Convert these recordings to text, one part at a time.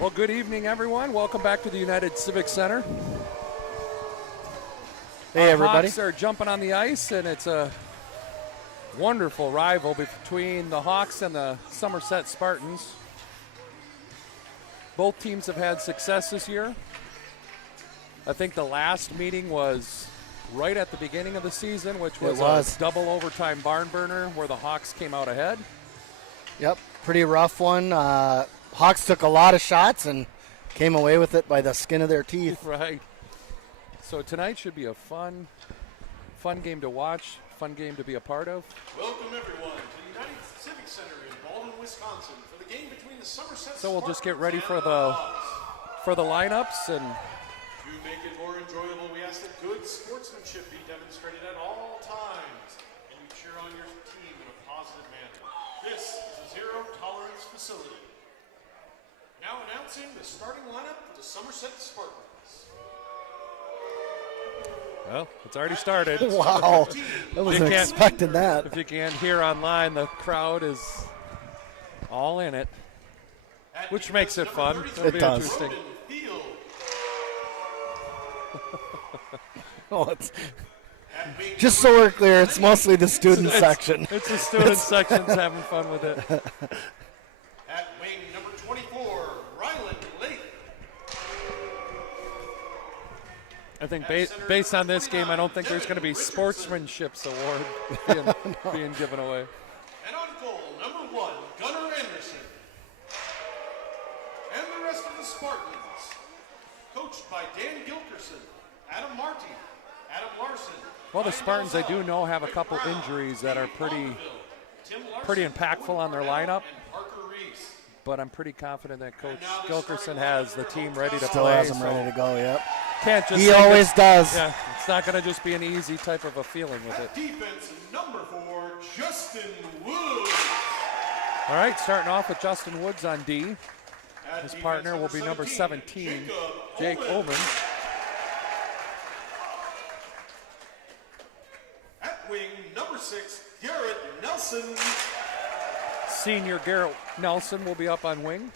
Well, good evening, everyone. Welcome back to the United Civic Center. Hey, everybody. Hawks are jumping on the ice, and it's a wonderful rival between the Hawks and the Somerset Spartans. Both teams have had success this year. I think the last meeting was right at the beginning of the season, which was a double overtime barn burner where the Hawks came out ahead. Yep, pretty rough one. Hawks took a lot of shots and came away with it by the skin of their teeth. Right. So tonight should be a fun game to watch, fun game to be a part of. Welcome everyone to the United Civic Center in Baldwin, Wisconsin for the game between the Somerset So we'll just get Spartans ready and for the the lineups, and To make it more enjoyable, we ask that good sportsmanship be demonstrated at all times, and you cheer on your team in a positive manner. This is a zero-tolerance facility. Now announcing the starting lineup for the Somerset Spartans. well, it's already started. Wow, I wasn't expecting that. If you can hear online, the crowd is all in it, which makes it fun. It'll be does. interesting. Field. Oh, it's, just so we're clear, it's mostly the student section. It's the student sections having fun with it. At wing number 24, Ryland Lake. I think based on this game, I don't think there's going to be sportsmanship's award being given away. And on goal, number 1, Gunnar Anderson. And the rest of the Spartans, coached by Dan Gilkerson, Adam Marty, Adam Larson. Well, the Ryan Spartans, I Delzell, do know, have a Rick couple Brown, injuries that are Dave pretty Baldwin-Woodville, Tim Larson, pretty impactful on their Owen lineup. and Parker Reese. But I'm pretty confident that Coach And now the Gilkerson starting has lineup the for team Home ready to Town. Still play. has them so ready to go, yep. can't just He say always that- does. Yeah, it's not going to just be an easy type of a feeling with it. At defense, number 4, Justin Woods. All right, starting off with Justin Woods on D. At His defense, partner will be number 17, Jake Jacob Omen. At wing, number 6, Garrett Nelson. Senior Garrett Nelson will be up on wing.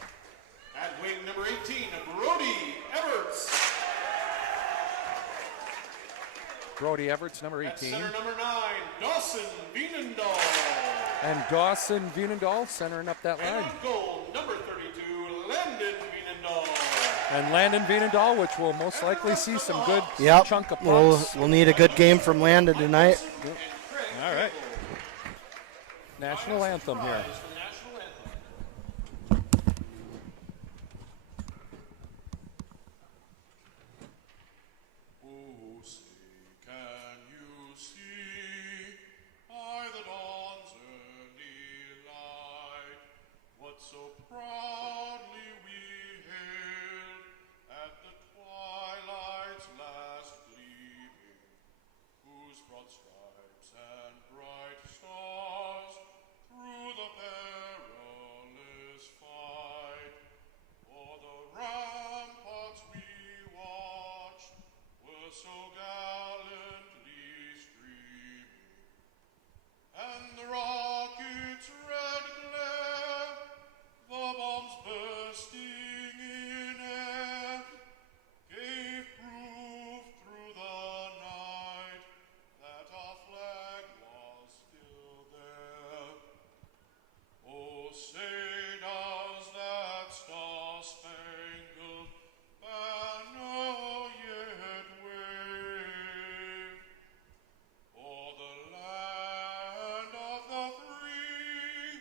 At wing, number 18, Brody Everts. Brody Everts, number At 18. center, number 9, Dawson Vienendahl. And Dawson Vienendahl centering up that And line. on goal, number 32, Landon Vienendahl. And Landon Vienendahl, which will most likely see some good Yep, chunk of we'll, pucks. we'll need a good game from Landon tonight. All right. National anthem here. Is the national anthem. Oh, say, can you see by the dawn's early light what so proudly we hailed at the twilight's last gleaming, whose broad stripes and bright stars through the perilous fight o'er the ramparts we watched were so gallantly streaming, and the rocket's red glare, the bombs bursting in air, gave proof through the night that our flag was still there. Oh, say does that star-spangled banner yet wave o'er the land of the free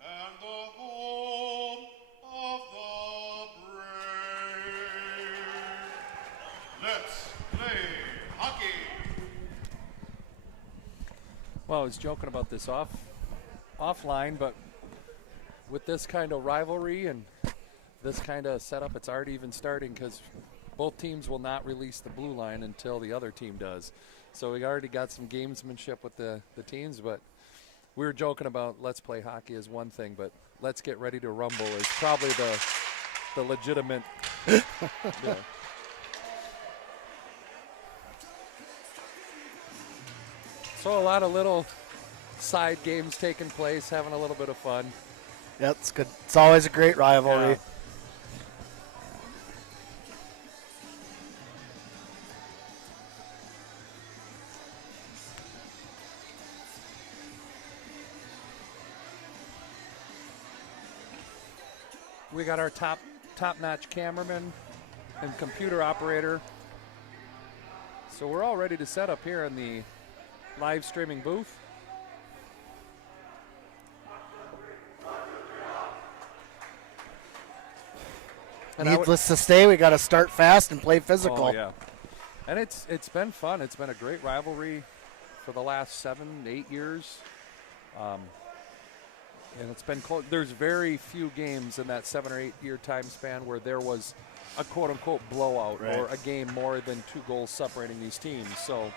and the home of the brave? Let's play hockey. Well, I was joking about this offline, but with this kind of rivalry and this kind of setup, it's already even starting because both teams will not release the blue line until the other team does. So we already got some gamesmanship with the teams, but we were joking about let's play hockey is one thing, but let's get ready to rumble is probably the legitimate. Yeah. So a lot of little side games taking place, having a little bit of fun. Yeah, it's good. It's always a great rivalry. Yeah. We got our top-notch cameraman and computer operator. So we're all ready to set up here in the live streaming booth. And needless to say, we got to start fast and play physical. Oh, yeah. And it's been fun. It's been a great rivalry for the last 7-8 years. And it's been close. There's very few games in that 7 or 8 year time span where there was a quote-unquote blowout or a game more than 2 goals separating these teams. So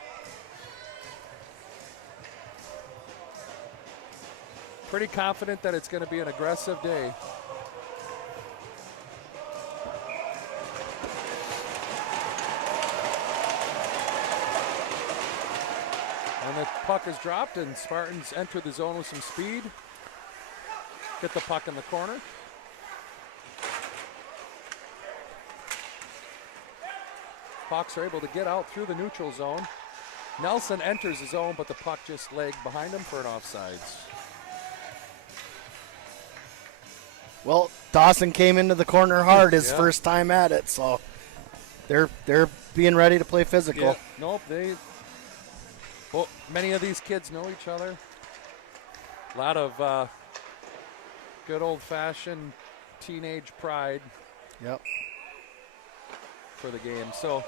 pretty confident that it's going to be an aggressive day. And the puck is dropped, and Spartans enter the zone with some speed. Get the puck in the corner. Hawks are able to get out through the neutral zone. Nelson enters the zone, but the puck just lagged behind him for an offsides. Well, Dawson came into the corner hard his first time at it, so they're being ready to play physical. Yeah. Nope, many of these kids know each other. A lot of good old-fashioned teenage pride. Yep. For the game. So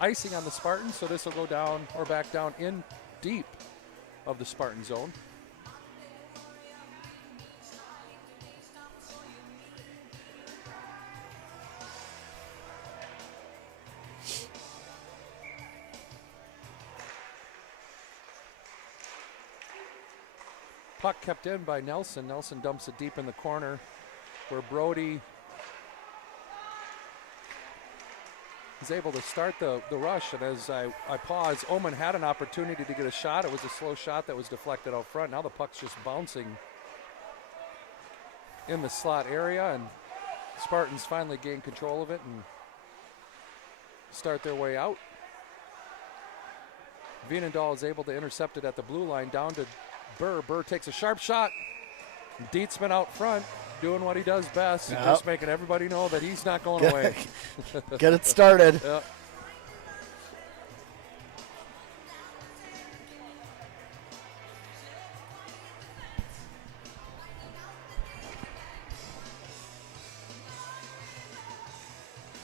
icing on the Spartans, so this will go down or back down in deep of the Spartan zone. Puck kept in by Nelson. Nelson dumps it deep in the corner where Brody is able to start the rush. And as I pause, Oman had an opportunity to get a shot. It was a slow shot that was deflected out front. Now the puck's just bouncing in the slot area, and Spartans finally gain control of it and start their way out. Vienendahl is able to intercept it at the blue line down to Burr. Burr takes a sharp shot. Dietzman out front doing what he does best, and just making everybody know that he's not going away. Get it started. Yep.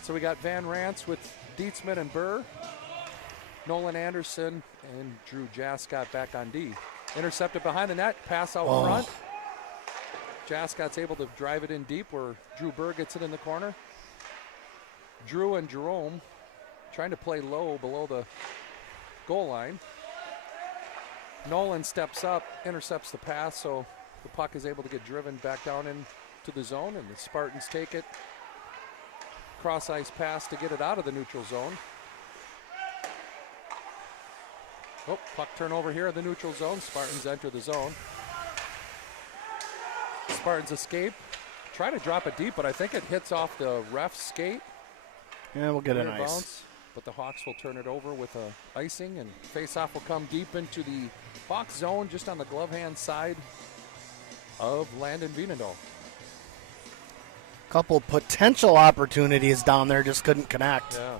So we got Van Rance with Dietzman and Burr. Nolan Anderson and Drew Jascott back on D. Intercepted behind the net, pass out front. Jascott's able to drive it in deep where Drew Burr gets it in the corner. Drew and Jerome trying to play low below the goal line. Nolan steps up, intercepts the pass, so the puck is able to get driven back down into the zone, and the Spartans take it. Cross-ice pass to get it out of the neutral zone. Oh, puck turnover here in the neutral zone. Spartans enter the zone. Spartans escape. Try to drop it deep, but I think it hits off the ref's skate. Yeah, we'll get an Weird ice. Bounce, but the Hawks will turn it over with a icing, and face-off will come deep into the Hawks zone just on the glove hand side of Landon Vienendahl. Couple potential opportunities down there, just couldn't connect. Yeah.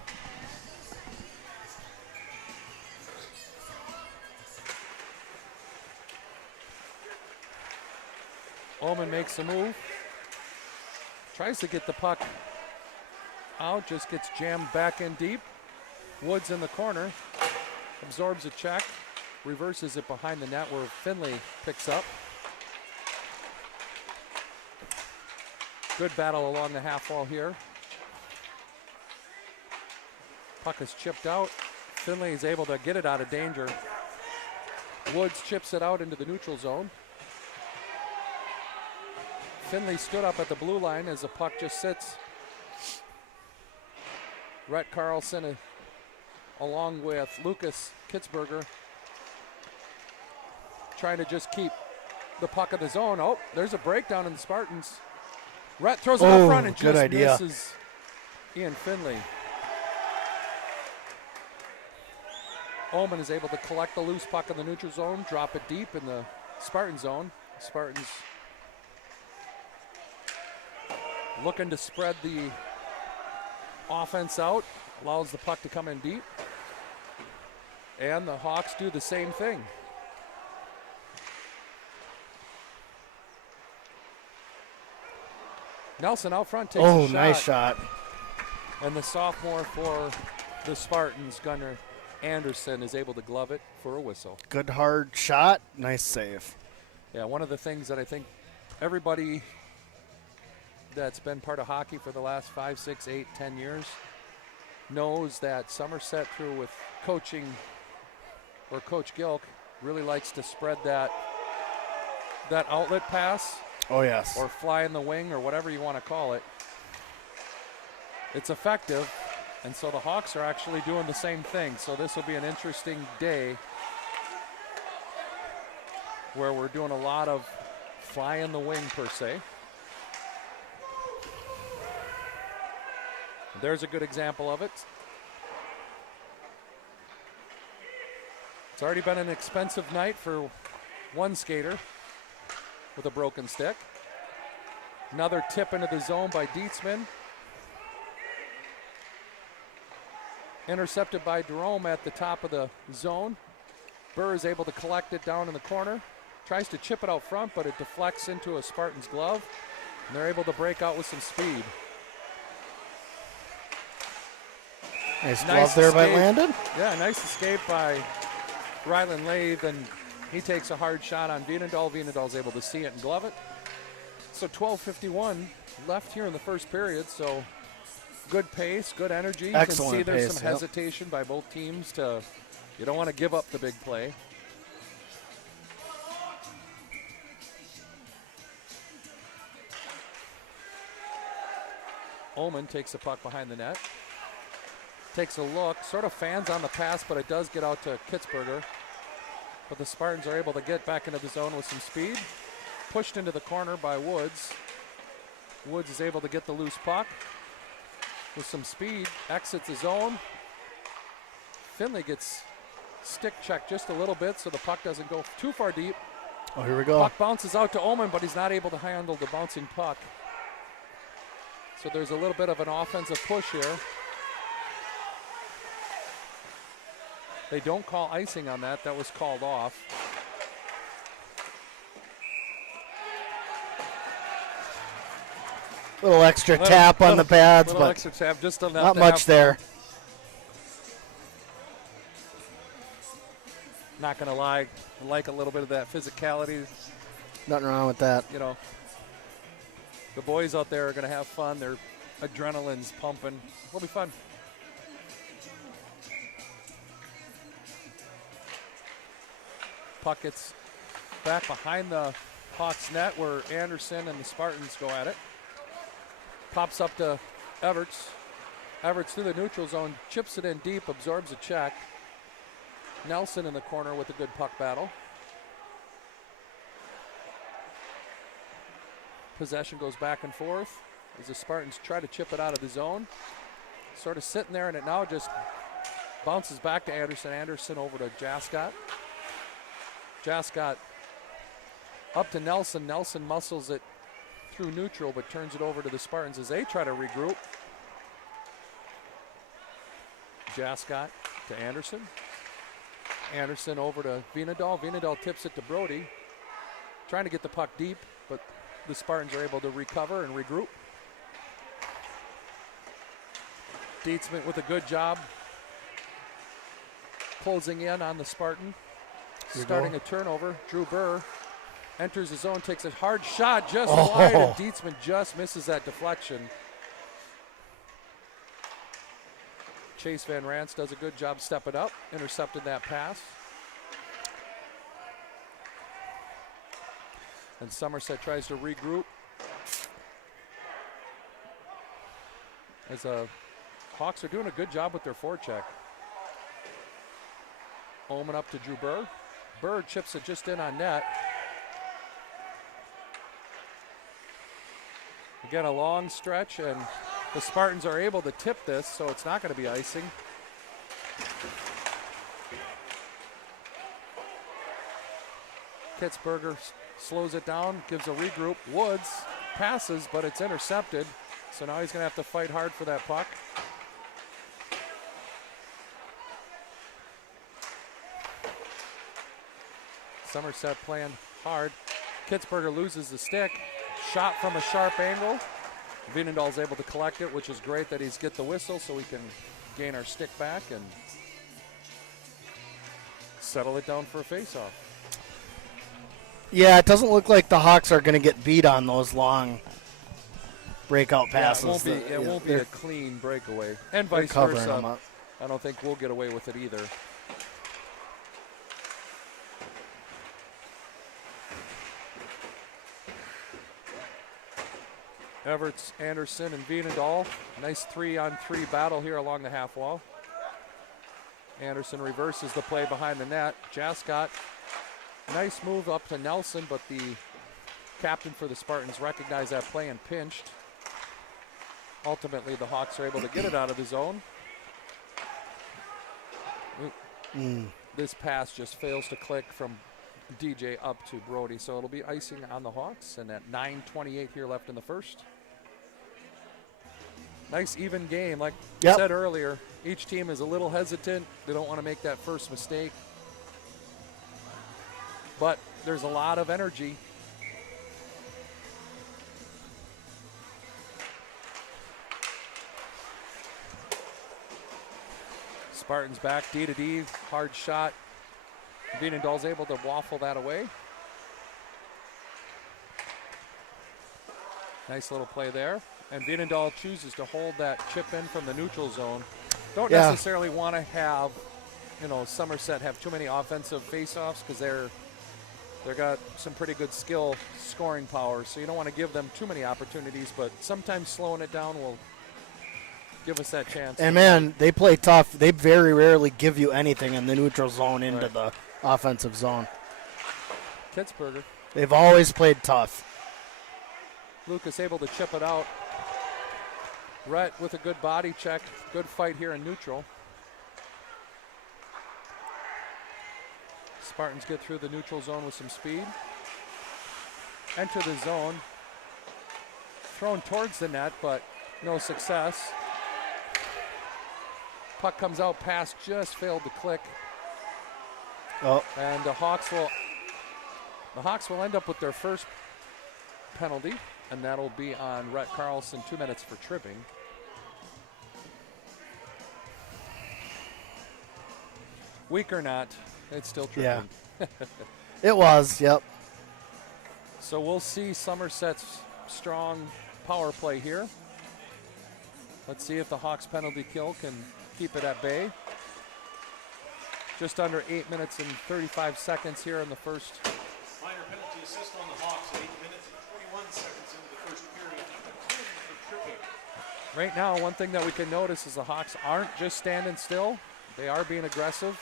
Ullman makes a move. Tries to get the puck out, just gets jammed back in deep. Woods in the corner. Absorbs a check. Reverses it behind the net where Finley picks up. Good battle along the half wall here. Puck is chipped out. Finley is able to get it out of danger. Woods chips it out into the neutral zone. Finley stood up at the blue line as the puck just sits. Rhett Carlson along with Lucas Kitzberger trying to just keep the puck in the zone. Oh, there's a breakdown in the Spartans. Rhett throws it up front and just misses Ian Finley. Ullman is able to collect the loose puck in the neutral zone, drop it deep in the Spartan zone. Spartans looking to spread the offense out, allows the puck to come in deep. And the Hawks do the same thing. Nelson out front takes a shot. Oh, nice shot. And the sophomore for the Spartans, Gunnar Anderson, is able to glove it for a whistle. Good hard shot. Nice save. Yeah, one of the things that I think everybody that's been part of hockey for the last 5, 6, 8, 10 years knows that Somerset, through with coaching, or Coach Gilk, really likes to spread that outlet pass. Oh, yes. Or fly in the wing, or whatever you want to call it. It's effective, and so the Hawks are actually doing the same thing. So this will be an interesting day where we're doing a lot of fly in the wing, per se. There's a good example of it. It's already been an expensive night for one skater with a broken stick. Another tip into the zone by Dietzman. Intercepted by Jerome at the top of the zone. Burr is able to collect it down in the corner. Tries to chip it out front, but it deflects into a Spartan's glove. And they're able to break out with some speed. Nice glove there by Landon. Yeah, nice escape by Ryland Lathe, and he takes a hard shot on Vienendahl. Vienendahl's able to see it and glove it. So 12:51 left here in the first period, so good pace, good energy. You Excellent can see there's pace, some hesitation by both teams to, you don't want to give up the big play. Ullman takes the puck behind the net. Takes a look, sort of fans on the pass, but it does get out to Kitzberger. But the Spartans are able to get back into the zone with some speed. Pushed into the corner by Woods. Woods is able to get the loose puck with some speed, exits the zone. Finley gets stick checked just a little bit so the puck doesn't go too far deep. Oh, here we go. Puck bounces out to Ullman, but he's not able to handle the bouncing puck. So there's a little bit of an offensive push here. They don't call icing on that. That was called off. Little extra tap on the pads, little but extra tap, just enough not to much have there. fun. Not going to lie, I like a little bit of that physicality. Nothing wrong with that. You know, the boys out there are going to have fun. Their adrenaline's pumping. It'll be fun. Puck gets back behind the Hawks net where Anderson and the Spartans go at it. Pops up to Everts. Everts through the neutral zone, chips it in deep, absorbs a check. Nelson in the corner with a good puck battle. Possession goes back and forth as the Spartans try to chip it out of the zone. Sort of sitting there, and it now just bounces back to Anderson. Anderson over to Jascott. Jascott up to Nelson. Nelson muscles it through neutral, but turns it over to the Spartans as they try to regroup. Jascott to Anderson. Anderson over to Vienendahl. Vienendahl tips it to Brody. Trying to get the puck deep, but the Spartans are able to recover and regroup. Dietzman with a good job closing in on the Spartan. Starting a turnover. Drew Burr enters the zone, takes a hard shot just wide, and Dietzman just misses that deflection. Chase Van Rance does a good job stepping up, intercepted that pass. And Somerset tries to regroup. As the Hawks are doing a good job with their forecheck. Ullman up to Drew Burr. Burr chips it just in on net. Again, a long stretch, and the Spartans are able to tip this, so it's not going to be icing. Kitzberger slows it down, gives a regroup. Woods passes, but it's intercepted. So now he's going to have to fight hard for that puck. Somerset playing hard. Kitzberger loses the stick. Shot from a sharp angle. Wienendahl's able to collect it, which is great that he's get the whistle so we can gain our stick back and settle it down for a face-off. Yeah, it doesn't look like the Hawks are going to get beat on those long breakout passes. Yeah, it won't be a clean breakaway. And They're vice covering versa. them up. I don't think we'll get away with it either. Everts, Anderson, and Wienendahl. Nice 3-on-3 battle here along the half wall. Anderson reverses the play behind the net. Jascott, nice move up to Nelson, but the captain for the Spartans recognized that play and pinched. Ultimately, the Hawks are able to get it out of the zone. This pass just fails to click from DJ up to Brody, so it'll be icing on the Hawks, and at 9:28 here left in the first. Nice even game. Like I said earlier, each team is a little hesitant. They don't want to make that first mistake. But there's a lot of energy. Spartans back, D-to-D, hard shot. Wienendahl's able to waffle that away. Nice little play there. And Wienendahl chooses to hold that chip in from the neutral zone. Don't necessarily want to have, Somerset have too many offensive faceoffs because they're got some pretty good skill scoring power. So you don't want to give them too many opportunities, but sometimes slowing it down will give us that chance. And man, they play tough. They very rarely give you anything in the neutral zone into the offensive zone. Kitzberger. They've always played tough. Lucas able to chip it out. Rhett with a good body check. Good fight here in neutral. Spartans get through the neutral zone with some speed. Enter the zone. Thrown towards the net, but no success. Puck comes out, pass just failed to click. And the Hawks will end up with their first penalty, and that'll be on Rhett Carlson, 2 minutes for tripping. Weak or not, it's still tripping. Yeah. It was, yep. So we'll see Somerset's strong power play here. Let's see if the Hawks penalty kill can keep it at bay. Just under 8 minutes and 35 seconds here in the first. Minor penalty assist on the Hawks at 8 minutes and 21 seconds into the first period. For tripping. Right now, one thing that we can notice is the Hawks aren't just standing still. They are being aggressive.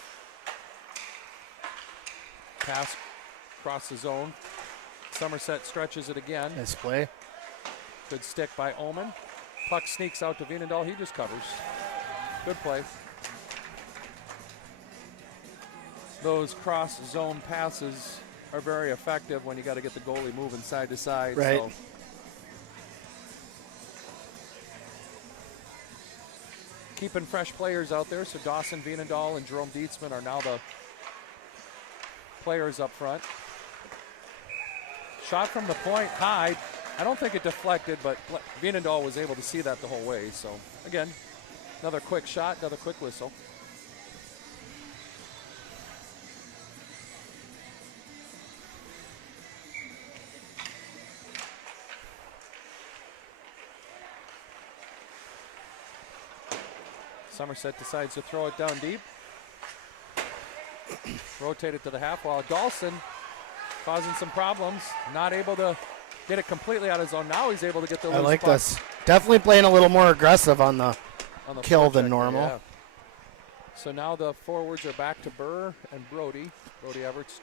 Pass across the zone. Somerset stretches it again. Nice play. Good stick by Omen. Puck sneaks out to Wienendahl. He just covers. Good play. Those cross zone passes are very effective when you got to get the goalie moving side to side. Right. So. Keeping fresh players out there. So Dawson Wienendahl and Jerome Dietzman are now the players up front. Shot from the point high. I don't think it deflected, but Wienendahl was able to see that the whole way. So, again, another quick shot, another quick whistle. Somerset decides to throw it down deep. Rotate it to the half wall. Dawson causing some problems. Not able to get it completely out of zone. Now he's able to get the loose I like puck. this. Definitely playing a little more aggressive on the kill than forecheck, normal. yeah. So now the forwards are back to Burr and Brody. Brody Everts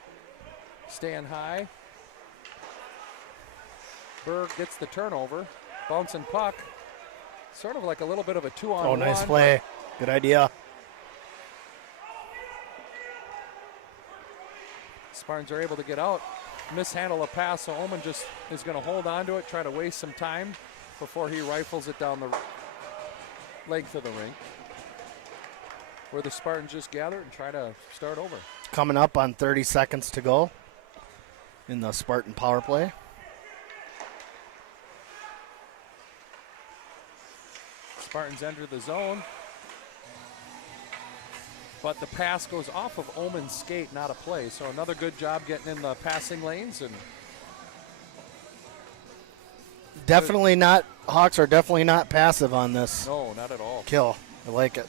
staying high. Burr gets the turnover. Bouncing puck. Sort of like a little bit of a 2-on-1. Oh, nice play. Good idea. Spartans are able to get out. Mishandle a pass, so Omen just is going to hold on to it, try to waste some time. before he rifles it down the length of the rink, where the Spartans just gather and try to start over. Coming up on 30 seconds to go in the Spartan power play. Spartans enter the zone, but the pass goes off of Omen's skate, not a play. So another good job getting in the passing lanes. And definitely not, Hawks are definitely not passive on this no, not at all. kill. I like it.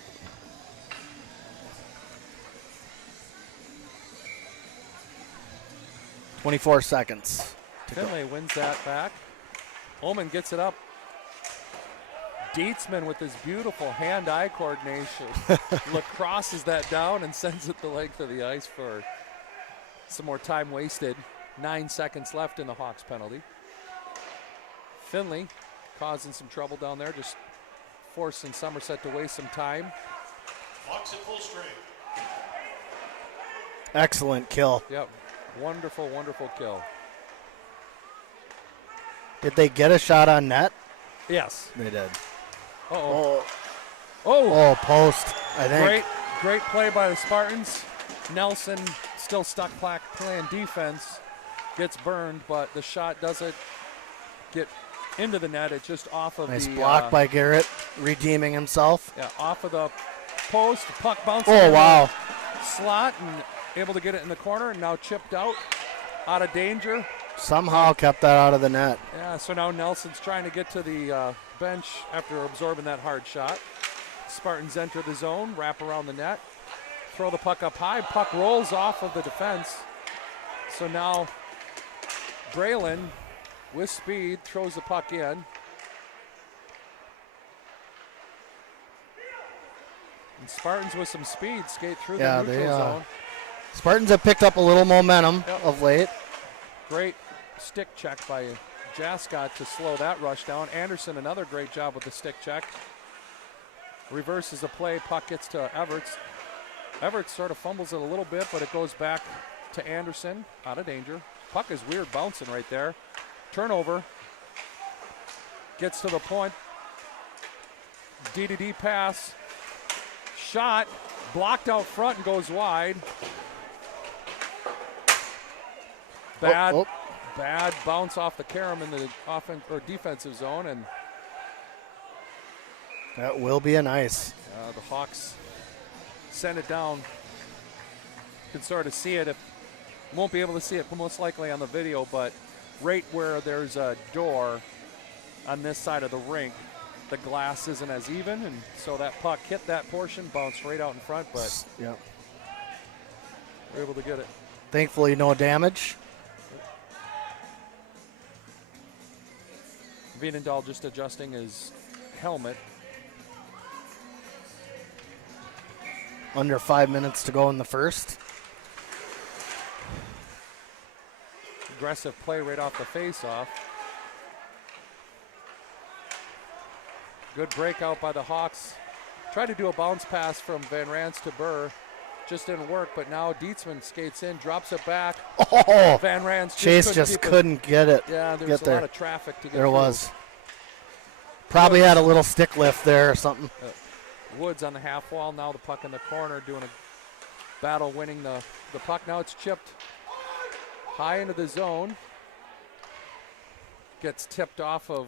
"24 seconds. to go. Finlay wins that back. Omen gets it up. Dietzman with his beautiful hand-eye coordination lacrosses that down and sends it the length of the ice for some more time wasted. 9 seconds left in the Hawks penalty. Finlay causing some trouble down there, just forcing Somerset to waste some time. Hawks at full strength. Excellent kill. Yep, wonderful, wonderful kill. Did they get a shot on net? Yes. They did. Uh-oh. Oh, Oh, post, I think. great play by the Spartans. Nelson still stuck playing defense, gets burned, but the shot doesn't get into the net. It's just off of Nice the block by Garrett, redeeming himself. yeah, off of the post. Puck bouncing Oh, in wow. the slot and able to get it in the corner, and now chipped out of danger. Somehow kept that out of the net. Yeah, so now Nelson's trying to get to the bench after absorbing that hard shot. Spartans enter the zone, wrap around the net, throw the puck up high. Puck rolls off of the defense. So now Braylon, with speed, throws the puck in. And Spartans with some speed skate through the neutral zone. Spartans have picked up a little momentum Yep. of late. Great stick check by Jascott to slow that rush down. Anderson, another great job with the stick check. Reverses the play, puck gets to Everts. Everts sort of fumbles it a little bit, but it goes back to Anderson, out of danger. Puck is weird bouncing right there. Turnover. Gets to the point. D-to-D pass. Shot. Blocked out front and goes wide. Bad bounce off the carom in the defensive zone, and That will be an ice. the Hawks send it down. You can sort of see it. Won't be able to see it most likely on the video, but right where there's a door on this side of the rink, the glass isn't as even, and so that puck hit that portion, bounced right out in front, but Yep. we're able to get it. Thankfully, no damage. Vienendahl just adjusting his helmet. Under 5 minutes to go in the first. Aggressive play right off the face-off. Good breakout by the Hawks. Tried to do a bounce pass from Van Rans to Burr. Just didn't work, but now Dietzman skates in, drops it back. Oh, Van Rans Chase just couldn't get it. Yeah, there's get a there. lot of traffic to get There through. was. Probably had a little stick lift there or something. Woods on the half wall, now the puck in the corner, doing a battle winning the puck. Now it's chipped high into the zone. Gets tipped off of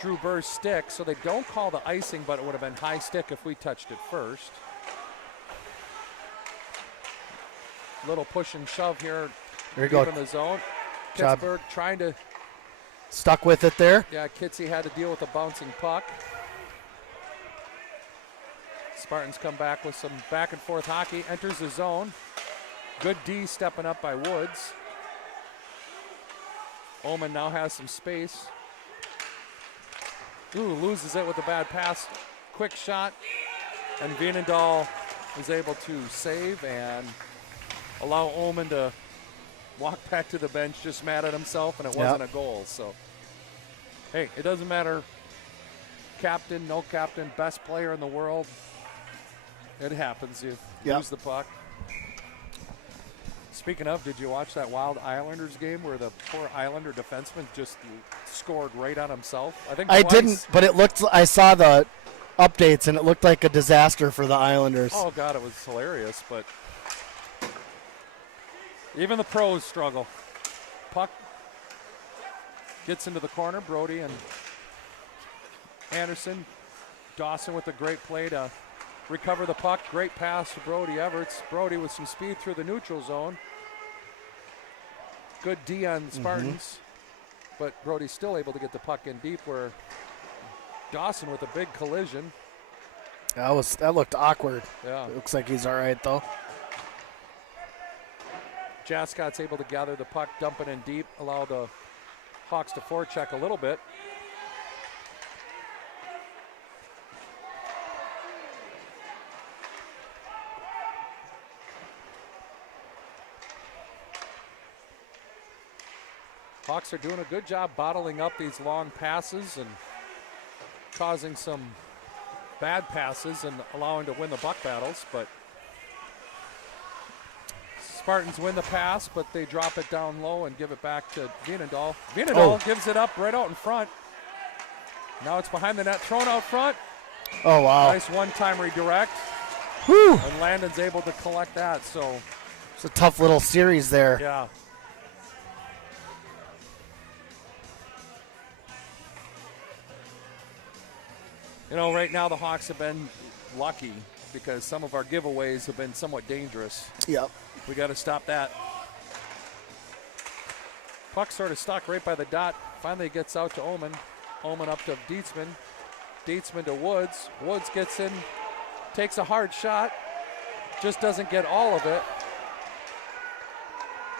Drew Burr's stick, so they don't call the icing, but it would have been high stick if we touched it first. Little push and shove here. There you go. In the zone. Job. Pittsburgh trying to, Stuck with it there. yeah, Kitsy had to deal with a bouncing puck. Spartans come back with some back and forth hockey. Enters the zone. Good D stepping up by Woods. Omen now has some space. Ooh, loses it with a bad pass. Quick shot. And Vienendahl is able to save and allow Omen to walk back to the bench just mad at himself, and it wasn't a goal. So, hey, it doesn't matter. Captain, no captain, best player in the world. It happens. You lose the puck. Speaking of, did you watch that Wild Islanders game where the poor Islander defenseman just scored right on himself? I think I twice. didn't, but it looked. I saw the updates, and it looked like a disaster for the Islanders. Oh, God, it was hilarious, but even the pros struggle. Puck gets into the corner. Brody and Anderson. Dawson with a great play to recover the puck. Great pass to Brody Everts. Brody with some speed through the neutral zone. Good D on the Spartans, but Brody's still able to get the puck in deep where Dawson with a big collision. That looked awkward. Yeah. It looks like he's all right, though. Jascott's able to gather the puck, dump it in deep, allow the Hawks to forecheck a little bit. Hawks are doing a good job bottling up these long passes and causing some bad passes and allowing to win the buck battles, but Spartans win the pass, but they drop it down low and give it back to Vienendahl. Vienendahl gives it up right out in front. Now it's behind the net, thrown out front. Oh, wow. Nice one-time redirect. Whew. And Landon's able to collect that, so. It's a tough little series there. Yeah. You know, right now the Hawks have been lucky because some of our giveaways have been somewhat dangerous. Yep. We got to stop that. Puck sort of stuck right by the dot. Finally gets out to Omen. Omen up to Dietzman. Dietzman to Woods. Woods gets in, takes a hard shot, just doesn't get all of it.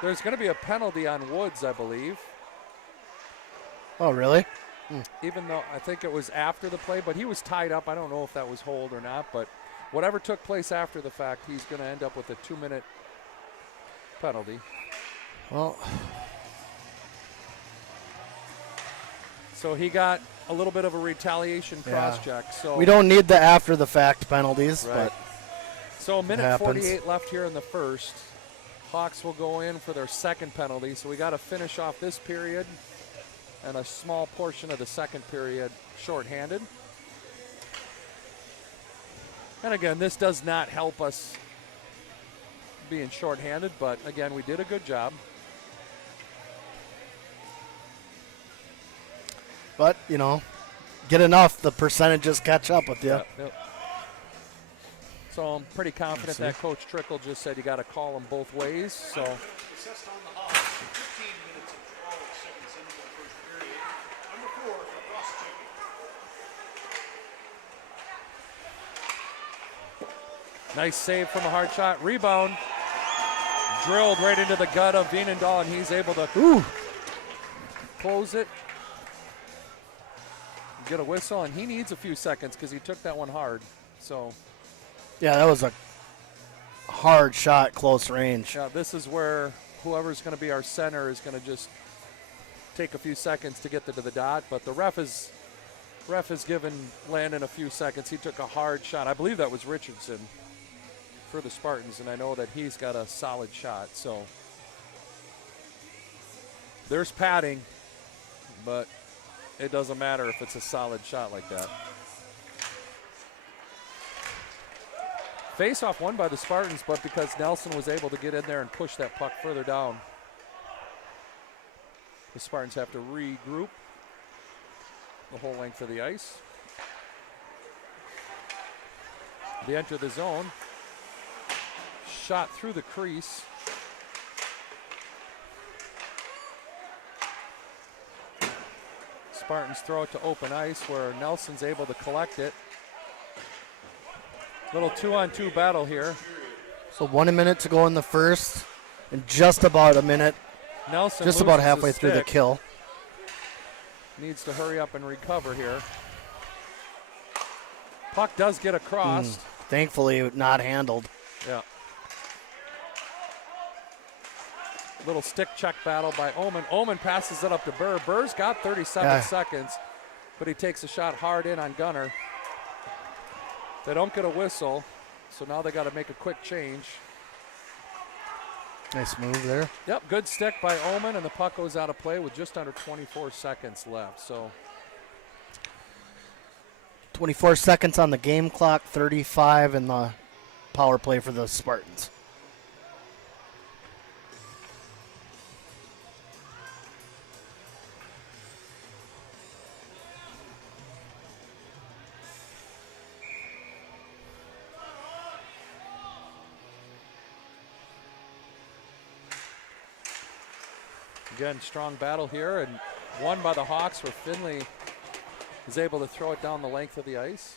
There's going to be a penalty on Woods, I believe. Oh, really? Even though I think it was after the play, but he was tied up. I don't know if that was hold or not, but whatever took place after the fact, he's going to end up with a 2-minute penalty. Well, so he got a little bit of a retaliation cross check. So we don't need the after the fact penalties, right. but so a minute happens. 48 left here in the first. Hawks will go in for their second penalty, so we got to finish off this period and a small portion of the second period shorthanded. And again, this does not help us being shorthanded, but again, we did a good job. But, you know, get enough, the percentages catch up with you. Yep. So I'm pretty confident that Coach Trickle just said you got to call them both ways. So Assessed on the Hawks, 15 minutes and 12 seconds into the first period. Number 4 for Cross checking. nice save from a hard shot. Rebound. Drilled right into the gut of Vienendahl, and he's able to close it. Get a whistle, and he needs a few seconds because he took that one hard. So, Yeah, that was a hard shot, close range. yeah, this is where whoever's going to be our center is going to just take a few seconds to get to the dot. But the ref has given Landon a few seconds. He took a hard shot. I believe that was Richardson for the Spartans, and I know that he's got a solid shot. So there's padding, but it doesn't matter if it's a solid shot like that. Face-off won by the Spartans, but because Nelson was able to get in there and push that puck further down, the Spartans have to regroup the whole length of the ice. They enter the zone. Shot through the crease. Spartans throw it to open ice where Nelson's able to collect it. Little 2-on-2 battle here. So 1 minute to go in the first, and just about a minute, Nelson just about loses halfway his through the stick. kill. Needs to hurry up and recover here. Puck does get across. Thankfully, not handled. Yeah. Little stick check battle by Omen. Omen passes it up to Burr. Burr's got 37 seconds, but he takes a shot hard in on Gunner. They don't get a whistle, so now they got to make a quick change. Nice move there. Yep, good stick by Omen, and the puck goes out of play with just under 24 seconds left. So 24 seconds on the game clock, 35 in the power play for the Spartans. again, strong battle here, and won by the Hawks, where Finley is able to throw it down the length of the ice.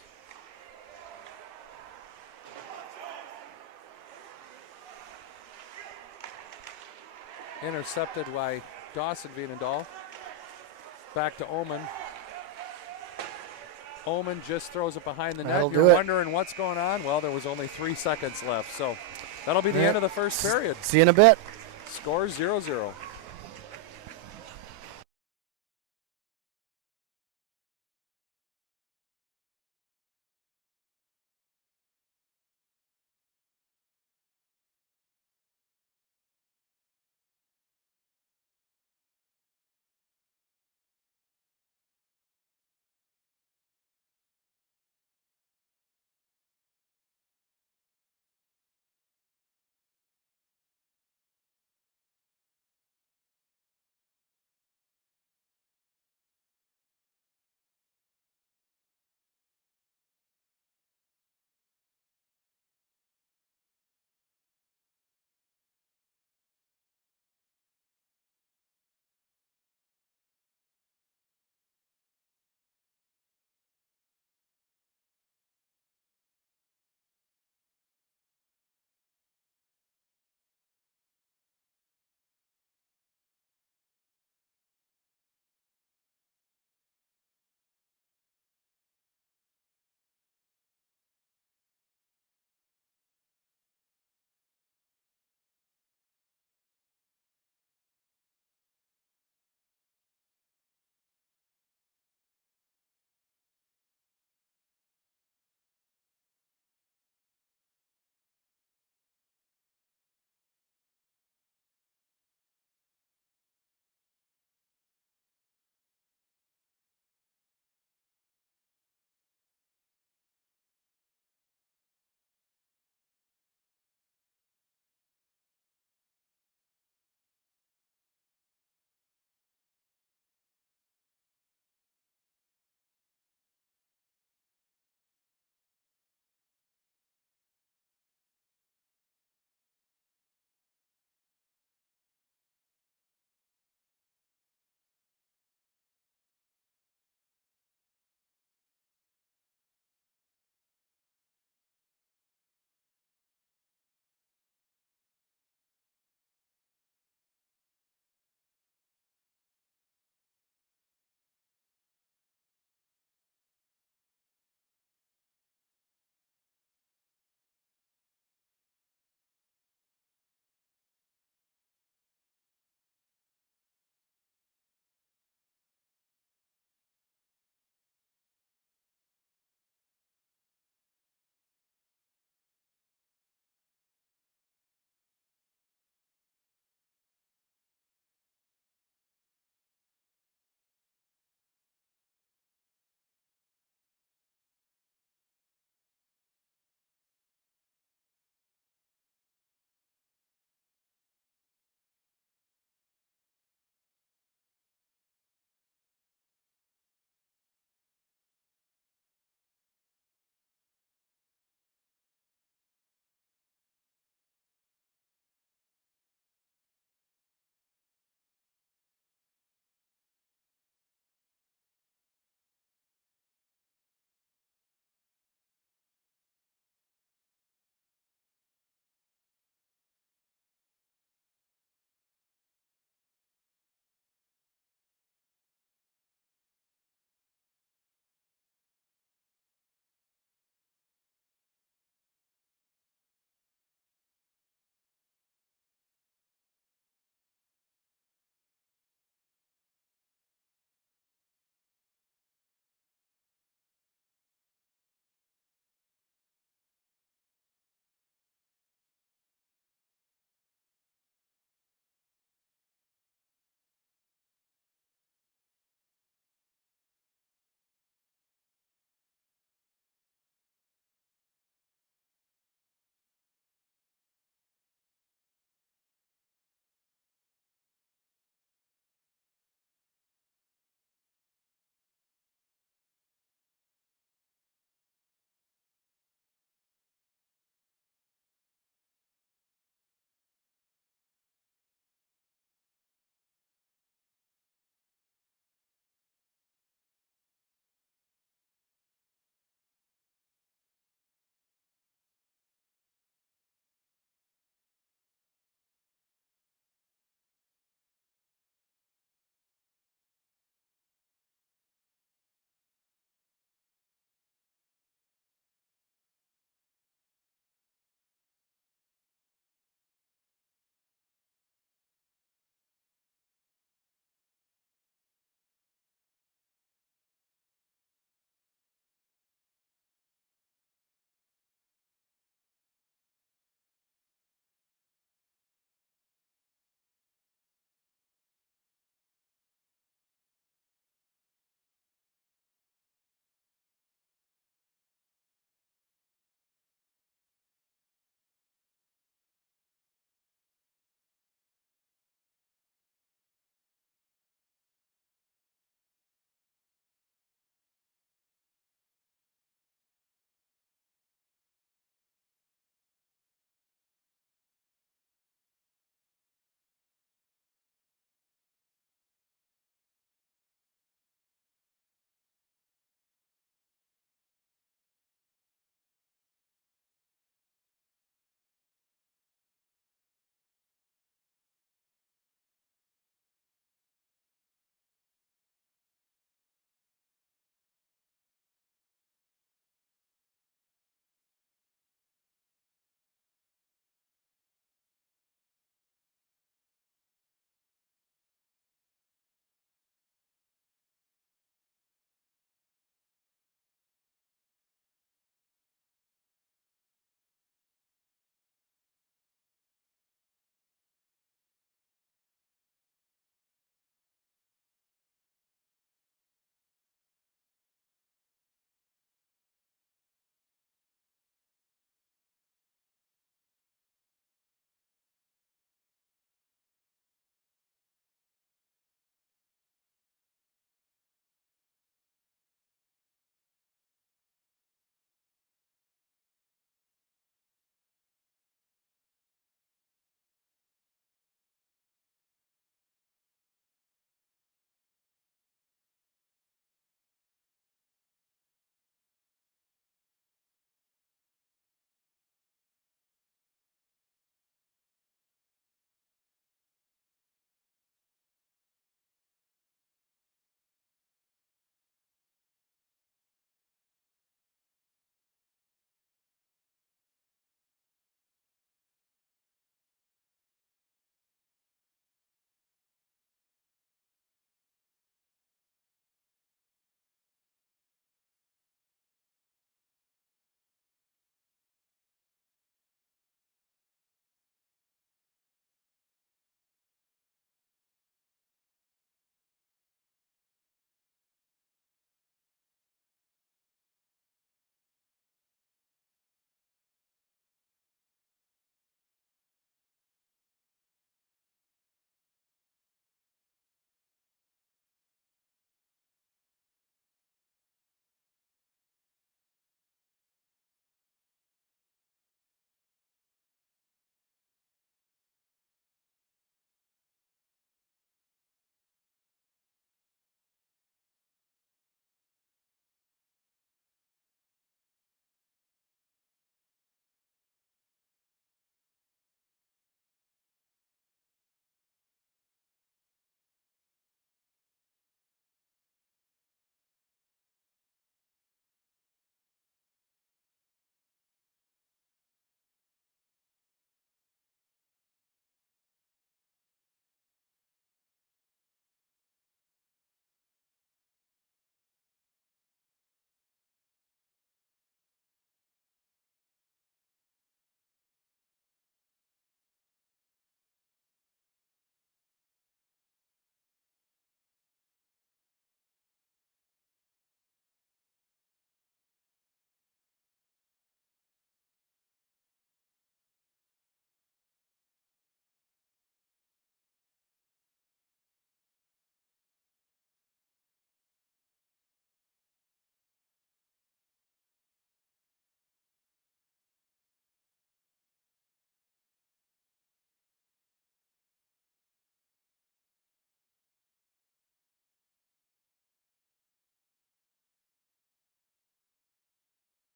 Intercepted by Dawson Vienendahl. Back to Omen. Omen just throws it behind the net. That'll You're do it. wondering what's going on. Well, there was only 3 seconds left, so that'll be the end of the first period. See you in a bit. Score 0-0.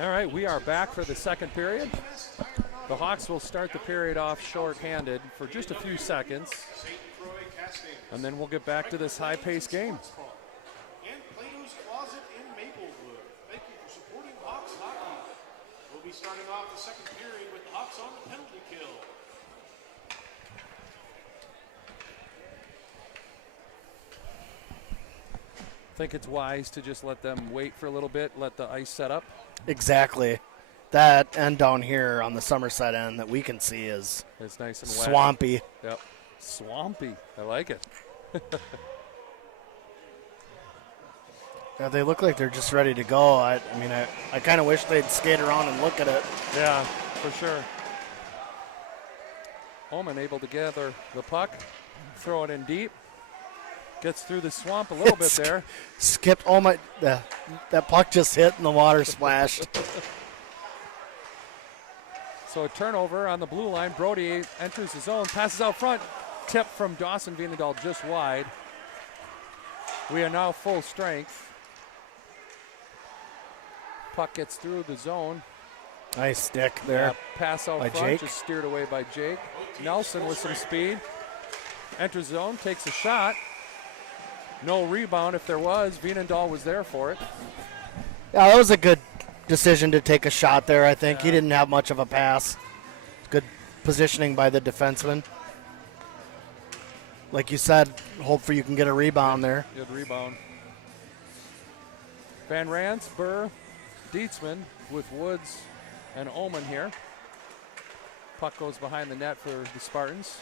All right, we are back for the second period. The Hawks will start the period off short-handed for just a few seconds, and then we'll get back to this high-paced game. And Plato's Closet in Maplewood. Thank you for supporting Hawks hockey. We'll be starting off the second period with the Hawks on the penalty kill. Think it's wise to just let them wait for a little bit, let the ice set up. Exactly. That end down here on the Somerset end that we can see is It's nice and wet. swampy. Yep. Swampy. I like it. Yeah, they look like they're just ready to go. I mean, I kind of wish they'd skate around and look at it. Yeah, for sure. Oman able to gather the puck, throw it in deep. Gets through the swamp a little bit there. Skipped. Oh my! That puck just hit and the water splashed. So a turnover on the blue line. Brody enters the zone, passes out front. Tip from Dawson Vienendahl just wide. We are now full strength. Puck gets through the zone. Nice stick there. Pass out by front, Jake. just steered away by Jake. Nelson with some speed. Enters zone, takes a shot. No rebound. If there was, Vienendahl was there for it. Yeah, that was a good decision to take a shot there, I think. He didn't have much of a pass. Good positioning by the defenseman. Like you said, hopefully you can get a rebound there. Good rebound. Van Rans, Burr, Dietzman with Woods and Oman here. Puck goes behind the net for the Spartans.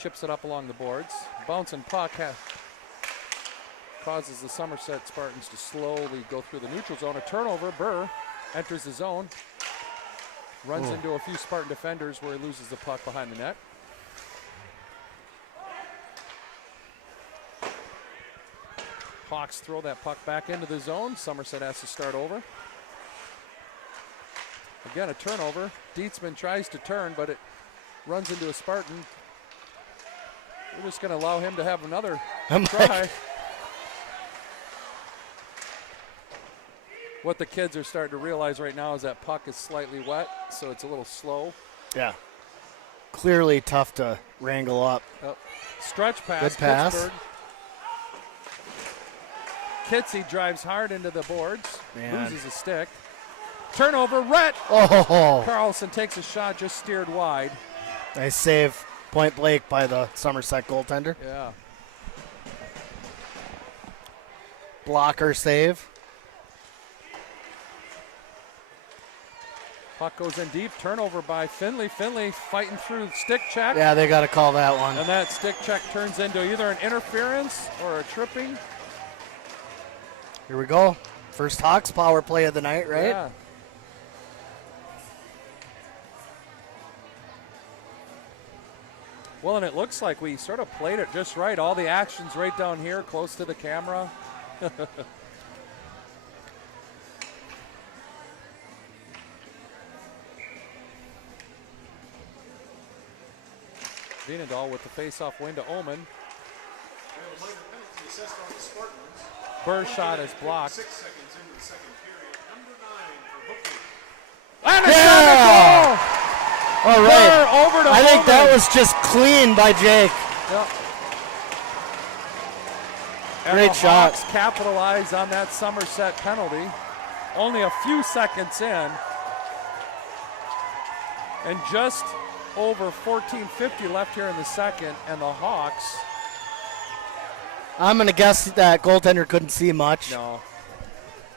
Chips it up along the boards. Bouncing puck causes the Somerset Spartans to slowly go through the neutral zone. A turnover. Burr enters the zone. Runs into a few Spartan defenders where he loses the puck behind the net. Hawks throw that puck back into the zone. Somerset has to start over. Again, a turnover. Dietzman tries to turn, but it runs into a Spartan. We're just going to allow him to have another try. What the kids are starting to realize right now is that puck is slightly wet, so it's a little slow. Yeah. Clearly tough to wrangle up. Stretch pass. Good pass. Pittsburgh. Kitsy drives hard into the boards. Man. Loses a stick. Turnover. Rhett. Oh, Carlson takes a shot, just steered wide. nice save. Point blank by the Somerset goaltender. Yeah. Blocker save. Puck goes in deep. Turnover by Finley. Finley fighting through the stick check. Yeah, they got to call that one. And that stick check turns into either an interference or a tripping. Here we go. First Hawks power play of the night, right? Yeah. Well, and it looks like we sort of played it just right. All the action's right down here, close to the camera. Vienendahl with the face-off win to Oman. Burr's shot is blocked. 6 seconds into the second period. Number 9 for Hooker. And a Yeah! shot All goal! right. Burr over to I think Oman. that was just clean by Jake. Yep. And Great the shot. Hawks capitalize on that Somerset penalty. Only a few seconds in. And just over 14:50 left here in the second, and the Hawks. I'm going to guess that goaltender couldn't see much. No.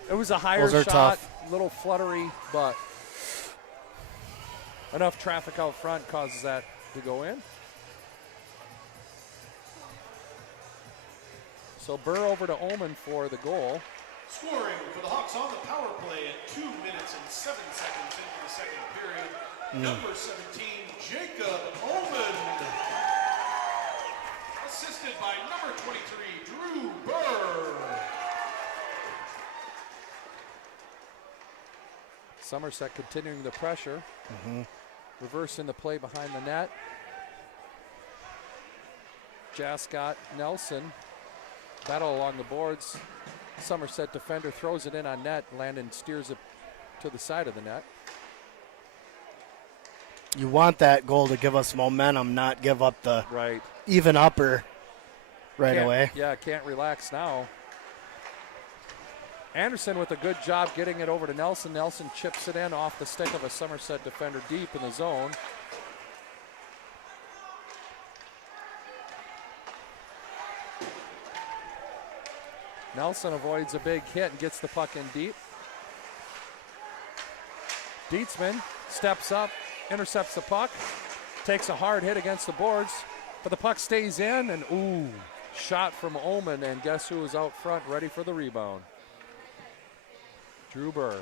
It was a higher Those are shot, tough. little fluttery, but enough traffic out front causes that to go in. So Burr over to Oman for the goal. Scoring for the Hawks on the power play at 2 minutes and 7 seconds into the second period. Number 17, Jacob Oman. Assisted by number 23, Drew Burr. Somerset continuing the pressure. Reversing the play behind the net. Jascott, Nelson. Battle along the boards. Somerset defender throws it in on net. Landon steers it to the side of the net. You want that goal to give us momentum, not give up the Right. even upper right away. Yeah, can't relax now. Anderson with a good job getting it over to Nelson. Nelson chips it in off the stick of a Somerset defender deep in the zone. Nelson avoids a big hit and gets the puck in deep. Dietzman steps up, intercepts the puck, takes a hard hit against the boards, but the puck stays in, and ooh, shot from Omen, and guess who is out front ready for the rebound? Drew Burr.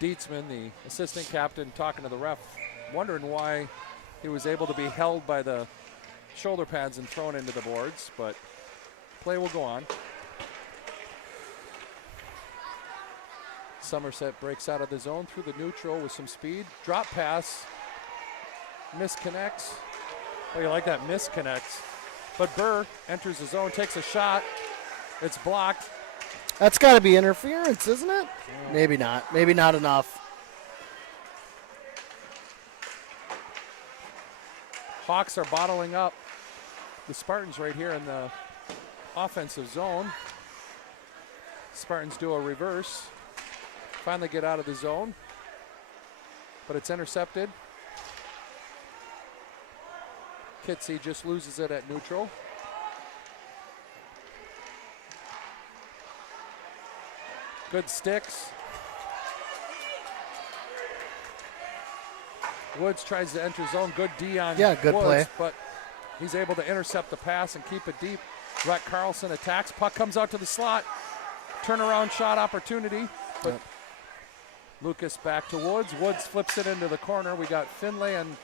Dietzman, the assistant captain, talking to the ref, wondering why he was able to be held by the shoulder pads and thrown into the boards, but play will go on. Somerset breaks out of the zone through the neutral with some speed. Drop pass, misconnects. Oh, you like that, misconnects. But Burr enters the zone, takes a shot. It's blocked. That's got to be interference, isn't it? Yeah. Maybe not. Maybe not enough. Hawks are bottling up the Spartans right here in the offensive zone. Spartans do a reverse. Finally get out of the zone, but it's intercepted. Kitsy just loses it at neutral. Good sticks. Woods tries to enter zone. Good D on good Woods, play. but he's able to intercept the pass and keep it deep. Rhett Carlson attacks. Puck comes out to the slot. Turnaround shot opportunity, but Lucas back to Woods. Woods flips it into the corner. We got Finlay and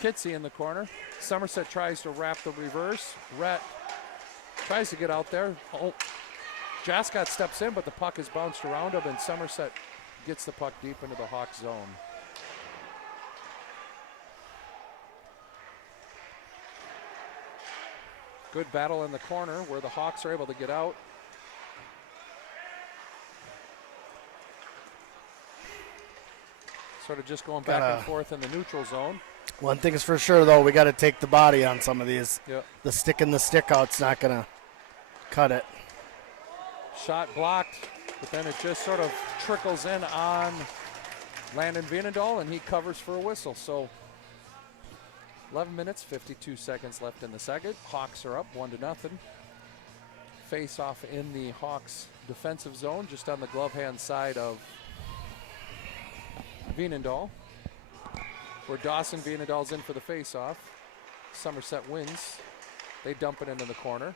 Kitsy in the corner. Somerset tries to wrap the reverse. Rhett tries to get out there. Oh, Jascott steps in, but the puck is bounced around him, and Somerset gets the puck deep into the Hawks zone. Good battle in the corner where the Hawks are able to get out. Sort of just going back and forth in the neutral zone. One thing is for sure, though, we got to take the body on some of these. Yep. The stick in the stick out's not going to cut it. Shot blocked, but then it just sort of trickles in on Landon Vienendahl, and he covers for a whistle. So 11 minutes, 52 seconds left in the second. Hawks are up 1-0. Face off in the Hawks defensive zone, just on the glove hand side of Vienendahl, where Dawson Vienendahl's in for the face-off. Somerset wins. They dump it into the corner.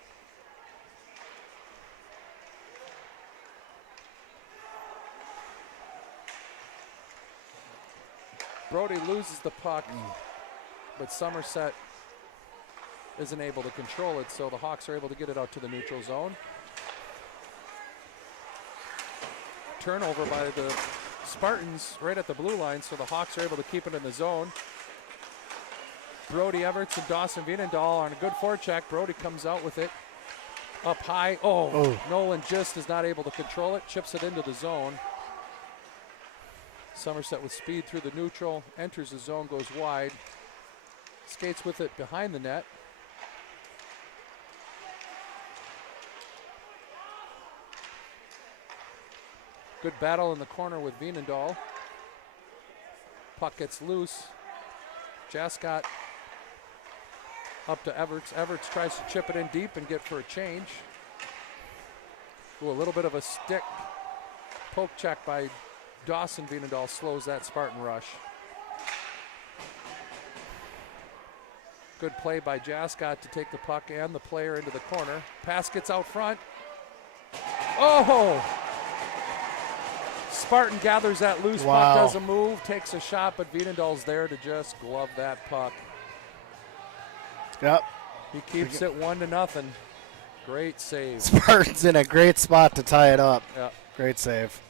Brody loses the puck, but Somerset isn't able to control it, so the Hawks are able to get it out to the neutral zone. Turnover by the Spartans right at the blue line, so the Hawks are able to keep it in the zone. Brody Everts and Dawson Vienendahl on a good forecheck. Brody comes out with it up high. Oh, Nolan just is not able to control it, chips it into the zone. Somerset with speed through the neutral, enters the zone, goes wide, skates with it behind the net. Good battle in the corner with Vienendahl. Puck gets loose. Jascott up to Everts. Everts tries to chip it in deep and get for a change. Ooh, a little bit of a stick poke check by Dawson Vienendahl slows that Spartan rush. Good play by Jascott to take the puck and the player into the corner. Pass gets out front. Oh! Spartan gathers that loose puck, does a move, takes a shot, but Vienendahl's there to just glove that puck. Yep. He keeps it 1-0. Great save. Spartan's in a great spot to tie it up. Yep. Great save.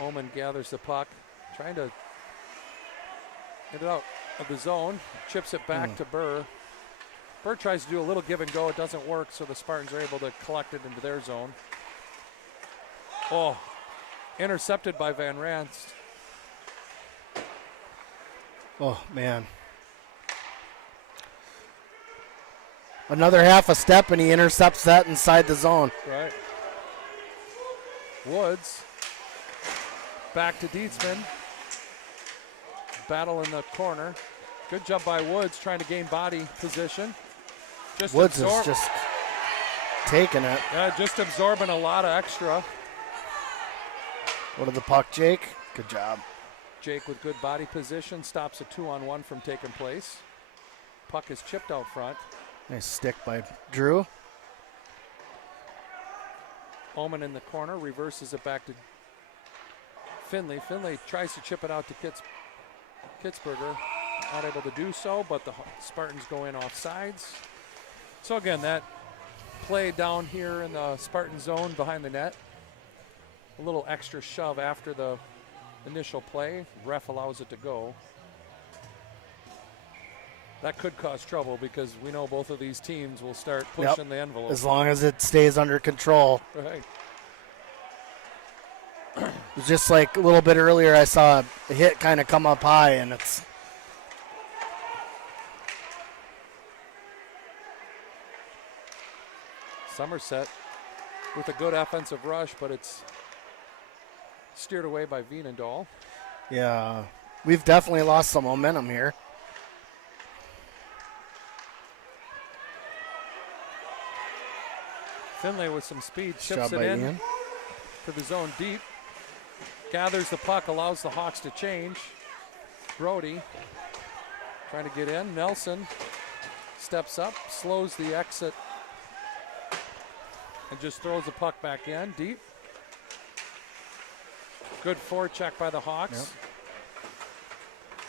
Omen gathers the puck, trying to Get it out of the zone. Chips it back to Burr. Burr tries to do a little give and go. It doesn't work, so the Spartans are able to collect it into their zone. Oh, intercepted by Van Ranst. Oh, man. Another half a step, and he intercepts that inside the zone. Right. Woods. Back to Dietzman. Battle in the corner. Good job by Woods trying to gain body position. Woods is just taking it. Yeah, just absorbing a lot of extra. What of the puck, Jake? Good job. Jake with good body position stops a 2-on-1 from taking place. Puck is chipped out front. Nice stick by Drew. Omen in the corner, reverses it back to Finley. Finley tries to chip it out to Kitzberger. Not able to do so, but the Spartans go in off sides. So again, that play down here in the Spartan zone behind the net. A little extra shove after the initial play. Ref allows it to go. That could cause trouble because we know both of these teams will start pushing the envelope. As long as it stays under control. Right. It was just like a little bit earlier, I saw a hit kind of come up high, and it's Somerset with a good offensive rush, but it's steered away by Wienendahl. yeah. We've definitely lost some momentum here. Finlay with some speed, Job chips it by in Ian. for the zone deep. Gathers the puck, allows the Hawks to change. Brody trying to get in. Nelson steps up, slows the exit, and just throws the puck back in deep. Good forecheck by the Hawks. Yep.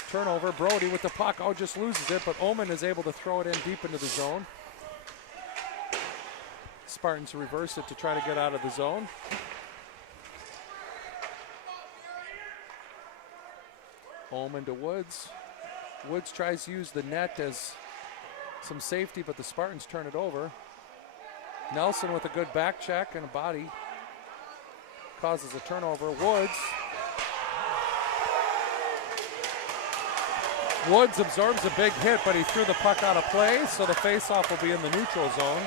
Turnover. Brody with the puck. Oh, just loses it, but Omen is able to throw it in deep into the zone. Spartans reverse it to try to get out of the zone. Omen to Woods. Woods tries to use the net as some safety, but the Spartans turn it over. Nelson with a good back check and a body causes a turnover. Woods absorbs a big hit, but he threw the puck out of play, so the faceoff will be in the neutral zone.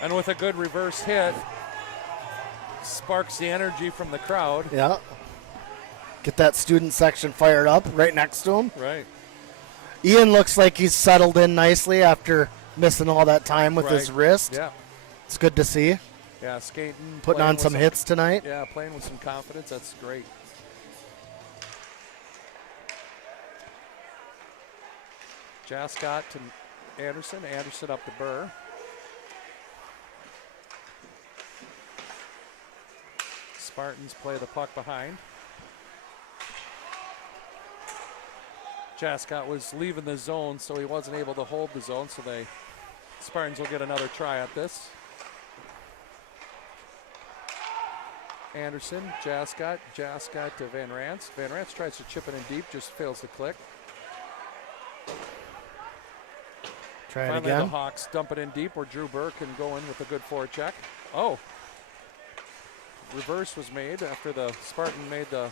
And with a good reverse hit, sparks the energy from the crowd. Yeah. Get that student section fired up right next to him. Right. Ian looks like he's settled in nicely after missing all that time with his wrist. Yeah. It's good to see. Yeah, skating. Putting on some hits tonight. Yeah, playing with some confidence. That's great. Jascott to Anderson. Anderson up to Burr. Spartans play the puck behind. Jascott was leaving the zone, so he wasn't able to hold the zone, so Spartans will get another try at this. Anderson, Jascott to Van Ranst. Van Ranst tries to chip it in deep, just fails to click. Try it Finally, again. the Hawks dump it in deep where Drew Burke can go in with a good forecheck. Oh, reverse was made after the Spartan made the...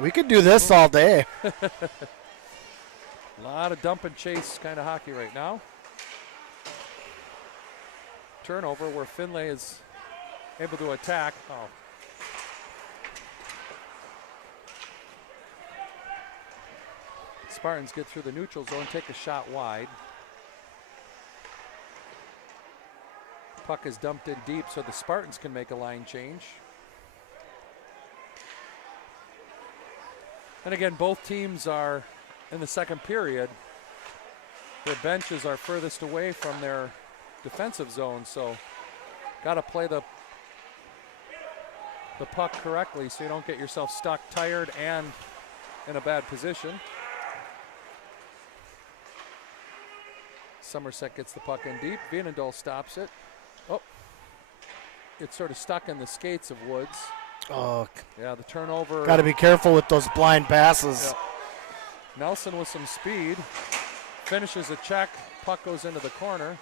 We could do this all day. A lot of dump and chase kind of hockey right now. Turnover where Finlay is able to attack. Oh. Spartans get through the neutral zone, take a shot wide. Puck is dumped in deep so the Spartans can make a line change. And again, both teams are in the second period. Their benches are furthest away from their defensive zone, so got to play the puck correctly so you don't get yourself stuck, tired, and in a bad position. Somerset gets the puck in deep. Wienendahl stops it. Oh, it's sort of stuck in the skates of Woods. Oh, Yeah, the turnover. got to be careful with those blind passes. Yeah. Nelson with some speed. Finishes a check. Puck goes into the corner.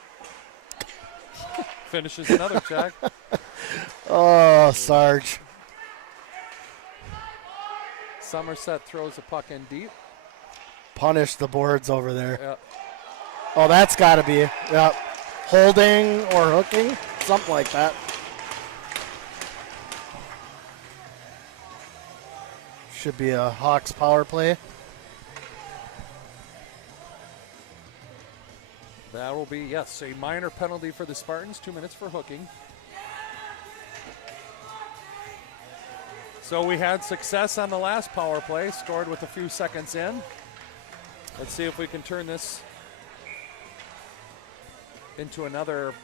Finishes another check. Oh, Sarge. Somerset throws the puck in deep. Punish the boards over there. Yeah. Oh, that's got to be holding or hooking, something like that. Should be a Hawks power play. That will be, yes, a minor penalty for the Spartans. 2 minutes for hooking. So we had success on the last power play, scored with a few seconds in. Let's see if we can turn this into another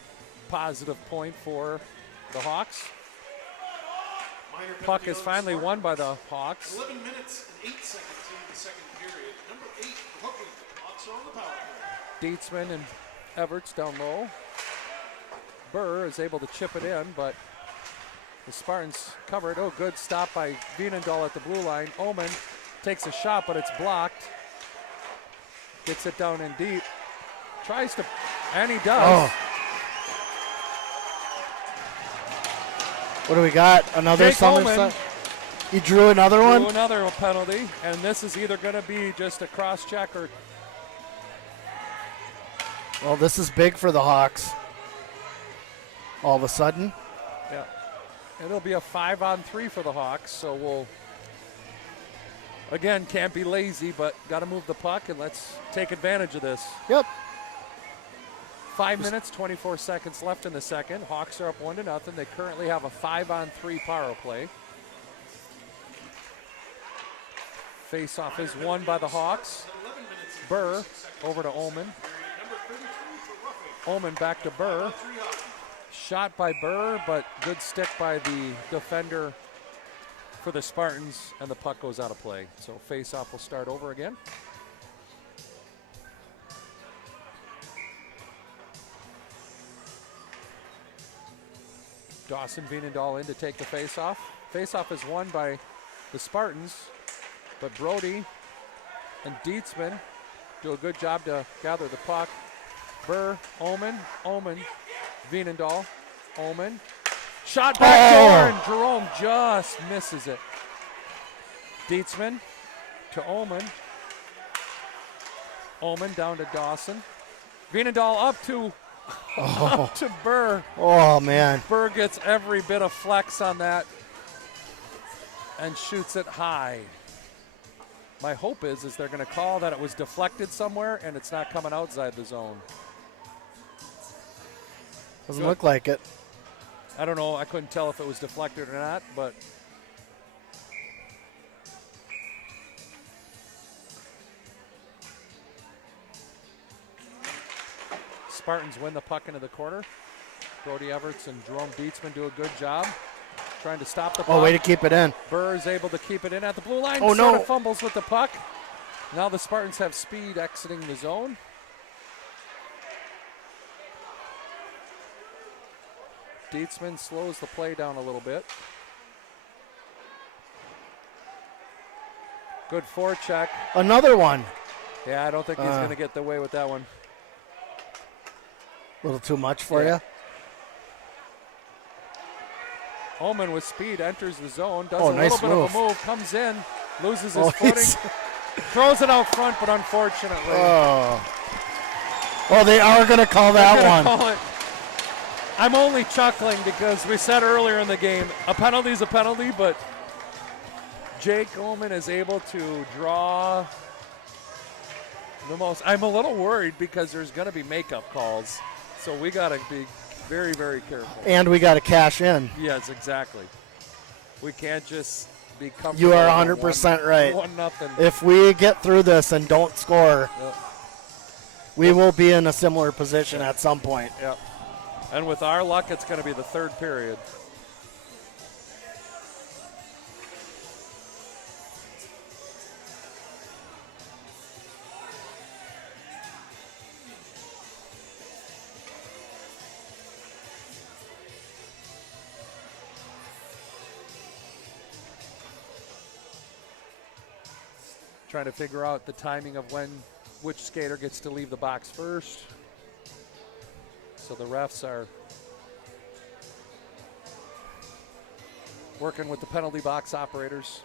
positive point for the Hawks. Puck is finally won by the Hawks. 11 minutes and 8 seconds into the second period. Number 8, hooking. Hawks are on the power play. Dietzman and Everts down low. Burr is able to chip it in, but the Spartans cover it. Oh, good stop by Vienendahl at the blue line. Omen takes a shot, but it's blocked. Gets it down in deep. Tries to, and he does. Oh. What do we got? Another Jake Somerset? Omen He drew another one? drew another penalty, and this is either going to be just a cross check or. Well, this is big for the Hawks. All of a sudden. Yeah. It'll be a 5-on-3 for the Hawks, so we'll, again, can't be lazy, but got to move the puck, and let's take advantage of this. Yep. 5 minutes, 24 seconds left in the second. Hawks are up 1-0. They currently have a 5-on-3 power play. Face-off is won by the Hawks. Burr over to Omen. Omen back to Burr. Shot by Burr, but good stick by the defender for the Spartans, and the puck goes out of play. So face-off will start over again. Dawson Vienendahl in to take the face-off. Face-off is won by the Spartans, but Brody and Dietzman do a good job to gather the puck. Burr, Omen, Vienendahl, Omen. Shot back door, and Jerome just misses it. Dietzman to Omen. Omen down to Dawson. Vienendahl up to Burr. Oh, man. Burr gets every bit of flex on that and shoots it high. My hope is they're going to call that it was deflected somewhere and it's not coming outside the zone. Doesn't look like it. I don't know. I couldn't tell if it was deflected or not, but Spartans win the puck into the corner. Brody Everts and Jerome Dietzman do a good job trying to stop the puck. Oh, way to keep it in. Burr is able to keep it in at the blue line. Oh, sort no. of fumbles with the puck. Now the Spartans have speed exiting the zone. Dietzman slows the play down a little bit. Good forecheck. Another one. Yeah, I don't think he's going to get away with that one. A little too much for Yeah. you. Omen with speed enters the zone, does Oh, a nice little bit move. of a move, comes in, loses his Oh, footing, throws it out front, but unfortunately. Oh, they are going to call that They're one. gonna call it. I'm only chuckling because we said earlier in the game, a penalty is a penalty, but Jake Omen is able to draw the most. I'm a little worried because there's going to be makeup calls, so we got to be very, very careful. And we got to cash in. Yes, exactly. We can't just be comfortable. You are with 100% right. 1-0. If we get through this and don't score, Yep. we will be in a similar position at some point. Yep. And with our luck, it's going to be the third period. trying to figure out the timing of which skater gets to leave the box first. So the refs are working with the penalty box operators.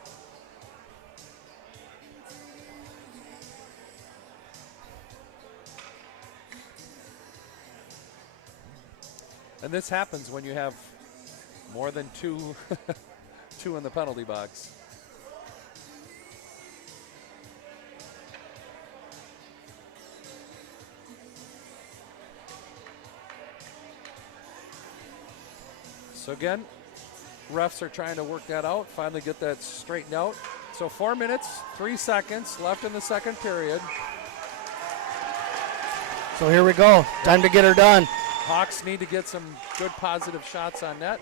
And this happens when you have more than two in the penalty box. So again, refs are trying to work that out, finally get that straightened out. So 4 minutes, 3 seconds left in the second period. So here we go. Time to get her done. Hawks need to get some good positive shots on net.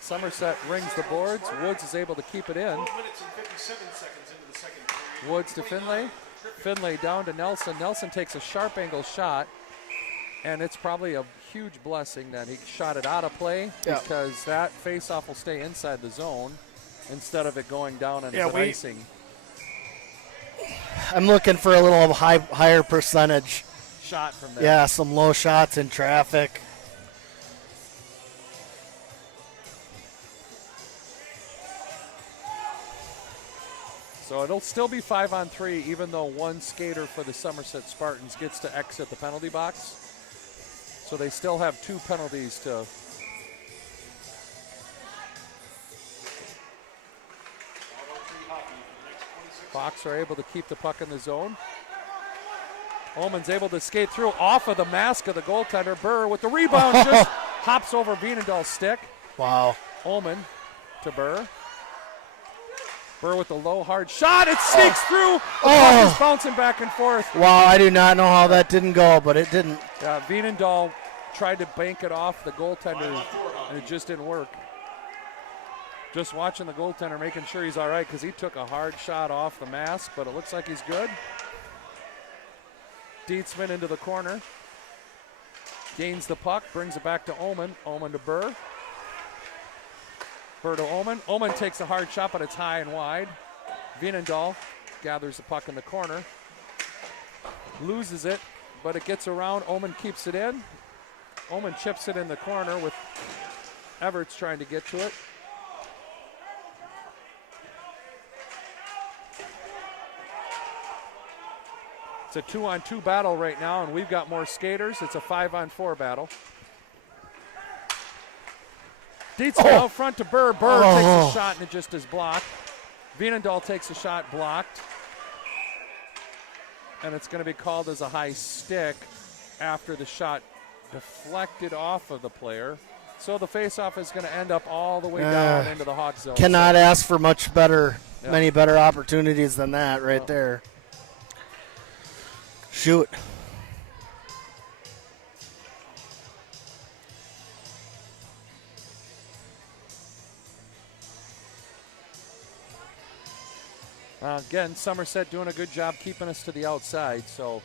Somerset rings the boards. Woods is able to keep it in. 12 minutes and 57 seconds into the second period. Woods to Finlay. Finlay down to Nelson. Nelson takes a sharp angle shot, and it's probably a huge blessing that he shot it out of play because that face-off will stay inside the zone instead of it going down and icing. I'm looking for a little higher percentage shot from there. Yeah, some low shots in traffic. So it'll still be 5-on-3, even though one skater for the Somerset Spartans gets to exit the penalty box. So they still have 2 penalties to. Hawks are able to keep the puck in the zone. Ullman's able to skate through off of the mask of the goaltender. Burr with the rebound just hops over Vienendahl's stick. Wow. Ullman to Burr. Burr with the low, hard shot. It sneaks through. The puck is bouncing back and forth. Wow, I do not know how that didn't go, but it didn't. Vienendahl tried to bank it off the goaltender, and it just didn't work. Just watching the goaltender, making sure he's all right, because he took a hard shot off the mask, but it looks like he's good. Dietzman into the corner. Gains the puck, brings it back to Ullman. Ullman to Burr. Burr to Ullman. Ullman takes a hard shot, but it's high and wide. Vienendahl gathers the puck in the corner. Loses it, but it gets around. Ullman keeps it in. Ullman chips it in the corner with Everts trying to get to it. It's a 2-on-2 battle right now, and we've got more skaters. It's a 5-on-4 battle. Dietzman out front to Burr. Burr takes a shot, and it just is blocked. Vienendahl takes a shot, blocked. And it's going to be called as a high stick after the shot deflected off of the player. So the faceoff is going to end up all the way down into the Hawk zone. Cannot ask for much better, many better opportunities than that right there. Shoot. Again, Somerset doing a good job keeping us to the outside. So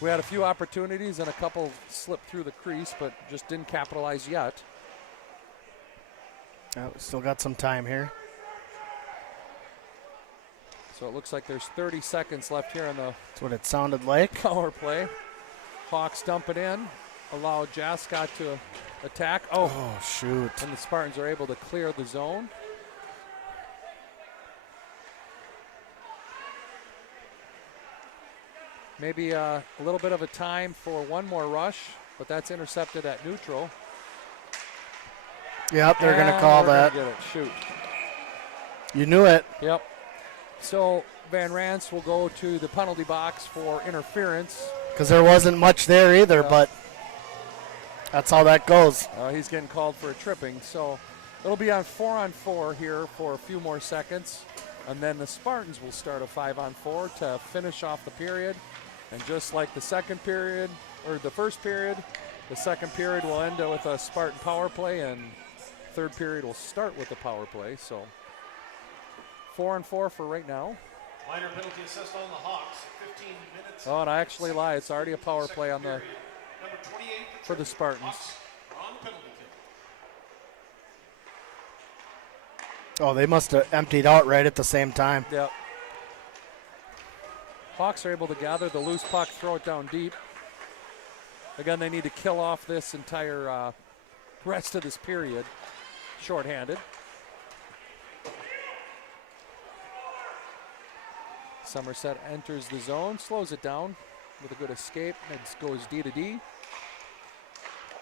we had a few opportunities and a couple slipped through the crease, but just didn't capitalize yet. Still got some time here. So it looks like there's 30 seconds left here in the That's what it sounded like. power play. Hawks dump it in, allow Jascott to attack. Oh, shoot. And the Spartans are able to clear the zone. Maybe a little bit of a time for one more rush, but that's intercepted at neutral. Yep, they're going to call that. Get it. Shoot. You knew it. Yep. So Van Rans will go to the penalty box for interference. Because there wasn't much there either, but that's how that goes. He's getting called for a tripping. So it'll be on 4-on-4 here for a few more seconds. And then the Spartans will start a 5-on-4 to finish off the period. And just like the second period, or the first period, the second period will end with a Spartan power play, and third period will start with the power play. So 4-on-4 for right now. Minor penalty assessed on the Hawks. 15 minutes. Oh, and I actually lie. It's already a power play on the for the Spartans. Hawks are on the penalty kill. Oh, they must have emptied out right at the same time. Yep. Hawks are able to gather the loose puck, throw it down deep. Again, they need to kill off this entire rest of this period, shorthanded. Somerset enters the zone, slows it down with a good escape. It goes D to D.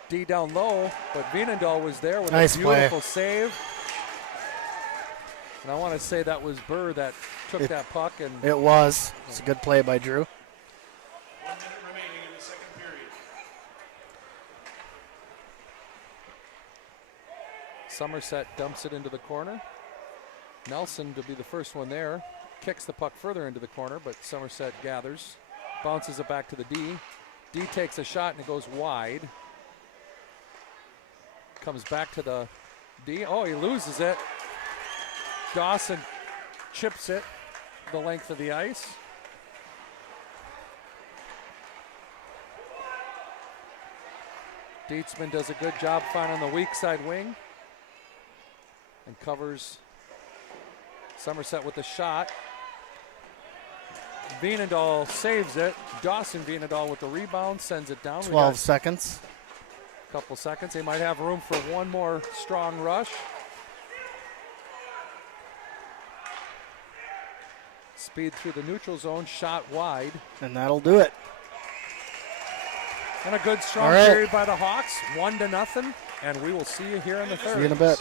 D down low, but Vienendahl was there with nice a beautiful play. save. And I want to say that was Burr that took that puck. And It was. It's a good play by Drew. 1 minute remaining in the second period. Somerset dumps it into the corner. Nelson to be the first one there. Kicks the puck further into the corner, but Somerset gathers. Bounces it back to the D. D takes a shot and it goes wide. Comes back to the D. Oh, he loses it. Dawson chips it the length of the ice. Dietzman does a good job finding the weak side wing and covers Somerset with the shot. Vienendahl saves it. Dawson Vienendahl with the rebound, sends it down. 12 seconds. A couple seconds. They might have room for one more strong rush. Speed through the neutral zone, shot wide. And that'll do it. And a good strong period by the Hawks, 1-0. And we will see you here in the third. See you in a bit.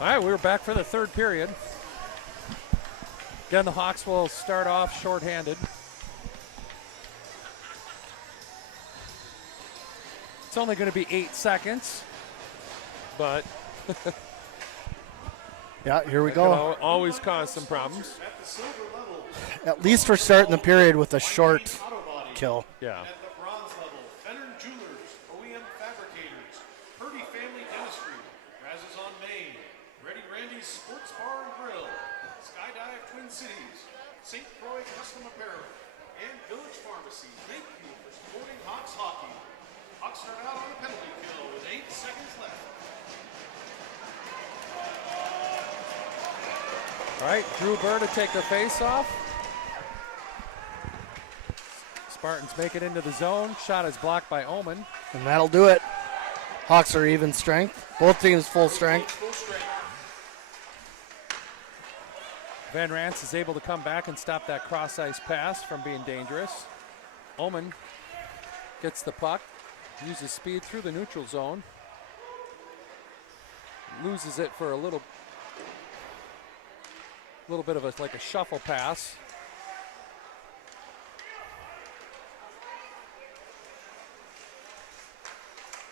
All right, we're back for the third period. Again, the Hawks will start off shorthanded. It's only going to be 8 seconds, but Yeah, here we it go. can always cause some problems. At least we're starting the period with a short kill. Yeah. At the bronze level, Fenner Jewelers, OEM Fabricators, Purdy Family Dentistry, Raz's on Main, Ready Randy's Sports Bar and Grill, Skydive Twin Cities, St. Croix Custom Apparel, and Village Pharmacy. Thank you for supporting Hawks hockey. Hawks start out on a penalty kill with 8 seconds left. All right, Drew Burr to take the face off. Spartans make it into the zone. Shot is blocked by Omen. And that'll do it. Hawks are even strength. Both teams full strength. Van Rance is able to come back and stop that cross-ice pass from being dangerous. Omen gets the puck, uses speed through the neutral zone, loses it for a little bit of like a shuffle pass.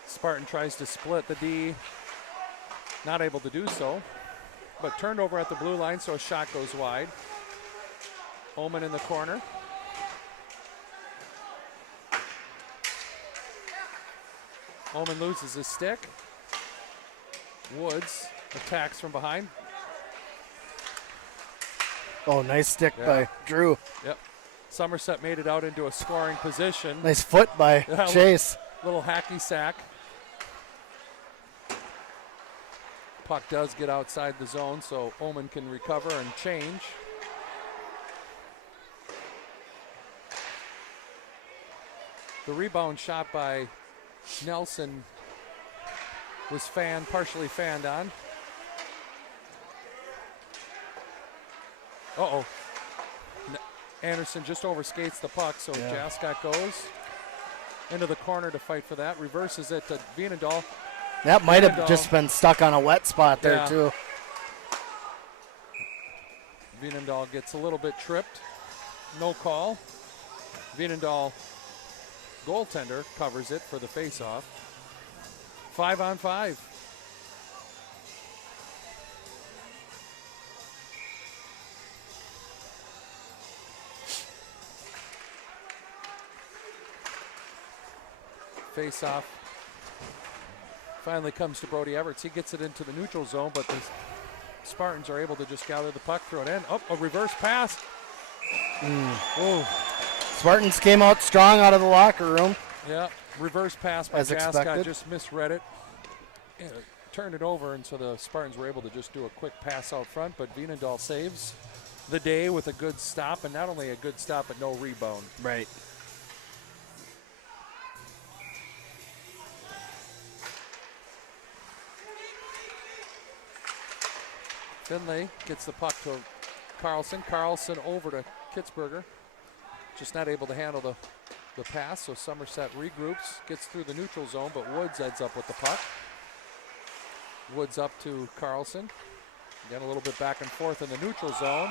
Spartan tries to split the D, not able to do so, but turned over at the blue line, so a shot goes wide. Omen in the corner. Omen loses his stick. Woods attacks from behind. Oh, nice stick Yeah. by Drew. Yep. Somerset made it out into a scoring position. Nice foot by Yeah, Chase. Little hacky sack. Puck does get outside the zone, so Omen can recover and change. The rebound shot by Nelson was partially fanned on. Uh-oh. Anderson just overskates the puck, so Yeah. Jascott goes into the corner to fight for that. Reverses it to Vienendahl. That might have Vienendahl. just been stuck on a wet spot there, Yeah. too. Vienendahl gets a little bit tripped. No call. Vienendahl, goaltender, covers it for the faceoff. 5-on-5. Face-off finally comes to Brody Everts. He gets it into the neutral zone, but the Spartans are able to just gather the puck, throw it in. Oh, a reverse pass. Oh, Spartans came out strong out of the locker room. yeah. Reverse pass by As Jascott, expected. just misread it. Yeah, turned it over, and so the Spartans were able to just do a quick pass out front, but Vienendahl saves the day with a good stop, and not only a good stop, but no rebound. Right. Finlay gets the puck to Carlson. Carlson over to Kitzberger. Just not able to handle the pass, so Somerset regroups, gets through the neutral zone, but Woods ends up with the puck. Woods up to Carlson. Again, a little bit back and forth in the neutral zone.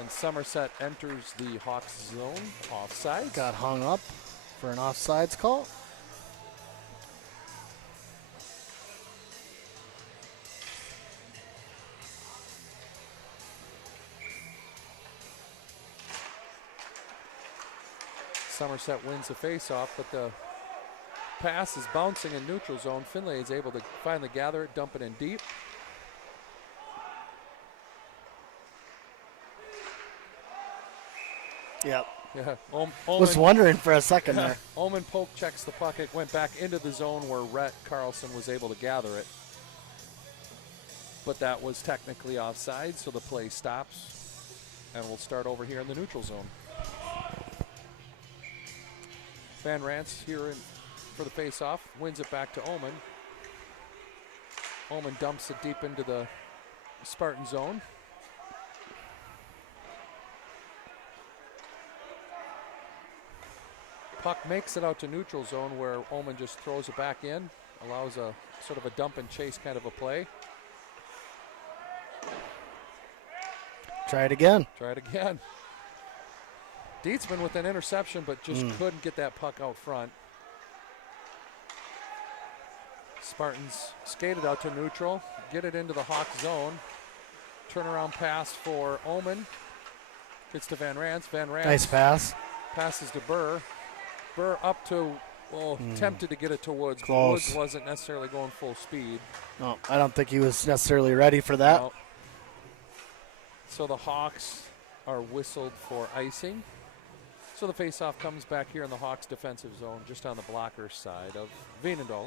And Somerset enters the Hawks zone offside. Got hung up for an offsides call. Somerset wins the faceoff, but the pass is bouncing in neutral zone. Finlay is able to finally gather it, dump it in deep. Yep. Yeah, Was wondering for a second there. Omen poke checks the puck. It went back into the zone where Rhett Carlson was able to gather it. But that was technically offside, so the play stops. And we'll start over here in the neutral zone. Van Rance here for the face-off. Wins it back to Omen. Omen dumps it deep into the Spartan zone. Puck makes it out to neutral zone where Omen just throws it back in. Allows a sort of a dump and chase kind of a play. Try it again. Try it again. Dietzman with an interception, but just couldn't get that puck out front. Spartans skated out to neutral, get it into the Hawk zone. Turnaround pass for Omen. Gets to Van Rans. Van Rans Nice pass. passes to Burr. Burr up to, tempted to get it to Woods. But Close. Woods wasn't necessarily going full speed. No, I don't think he was necessarily ready for that. No. So the Hawks are whistled for icing. So the faceoff comes back here in the Hawks defensive zone, just on the blocker side of Veenendahl.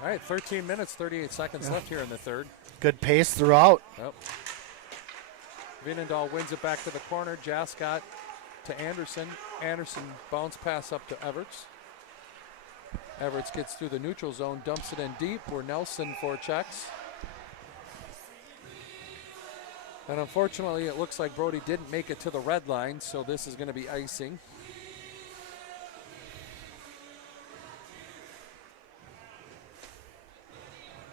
All right, 13 minutes, 38 seconds left here in the third. Good pace throughout. Yep. Veenendahl wins it back to the corner. Jascott to Anderson. Anderson bounce pass up to Everts. Everts gets through the neutral zone, dumps it in deep where Nelson forechecks. And unfortunately, it looks like Brody didn't make it to the red line, so this is going to be icing.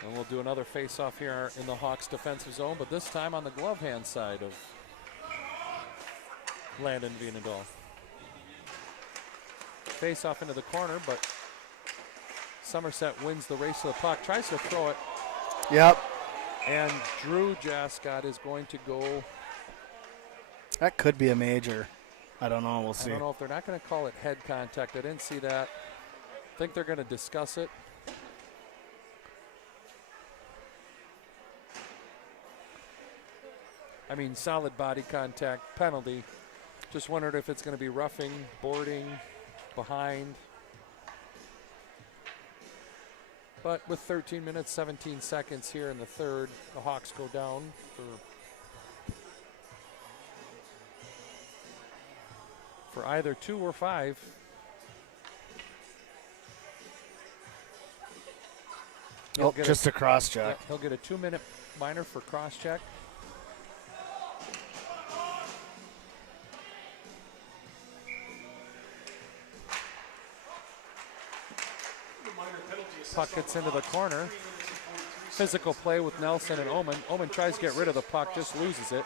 And we'll do another face-off here in the Hawks defensive zone, but this time on the glove hand side of Landon Veenendahl. Face-off into the corner, but Somerset wins the race to the puck, tries to throw it. Yep. And Drew Jascott is going to go. That could be a major. I don't know. We'll see. I don't know if they're not going to call it head contact. I didn't see that. I think they're going to discuss it. I mean, solid body contact, penalty. Just wondered if it's going to be roughing, boarding, behind. But with 13 minutes, 17 seconds here in the third, the Hawks go down for either 2 or 5. Oh, just a cross check. He'll get a 2-minute minor for cross check. Puck gets into the corner. Physical play with Nelson and Omen. Omen tries to get rid of the puck, just loses it.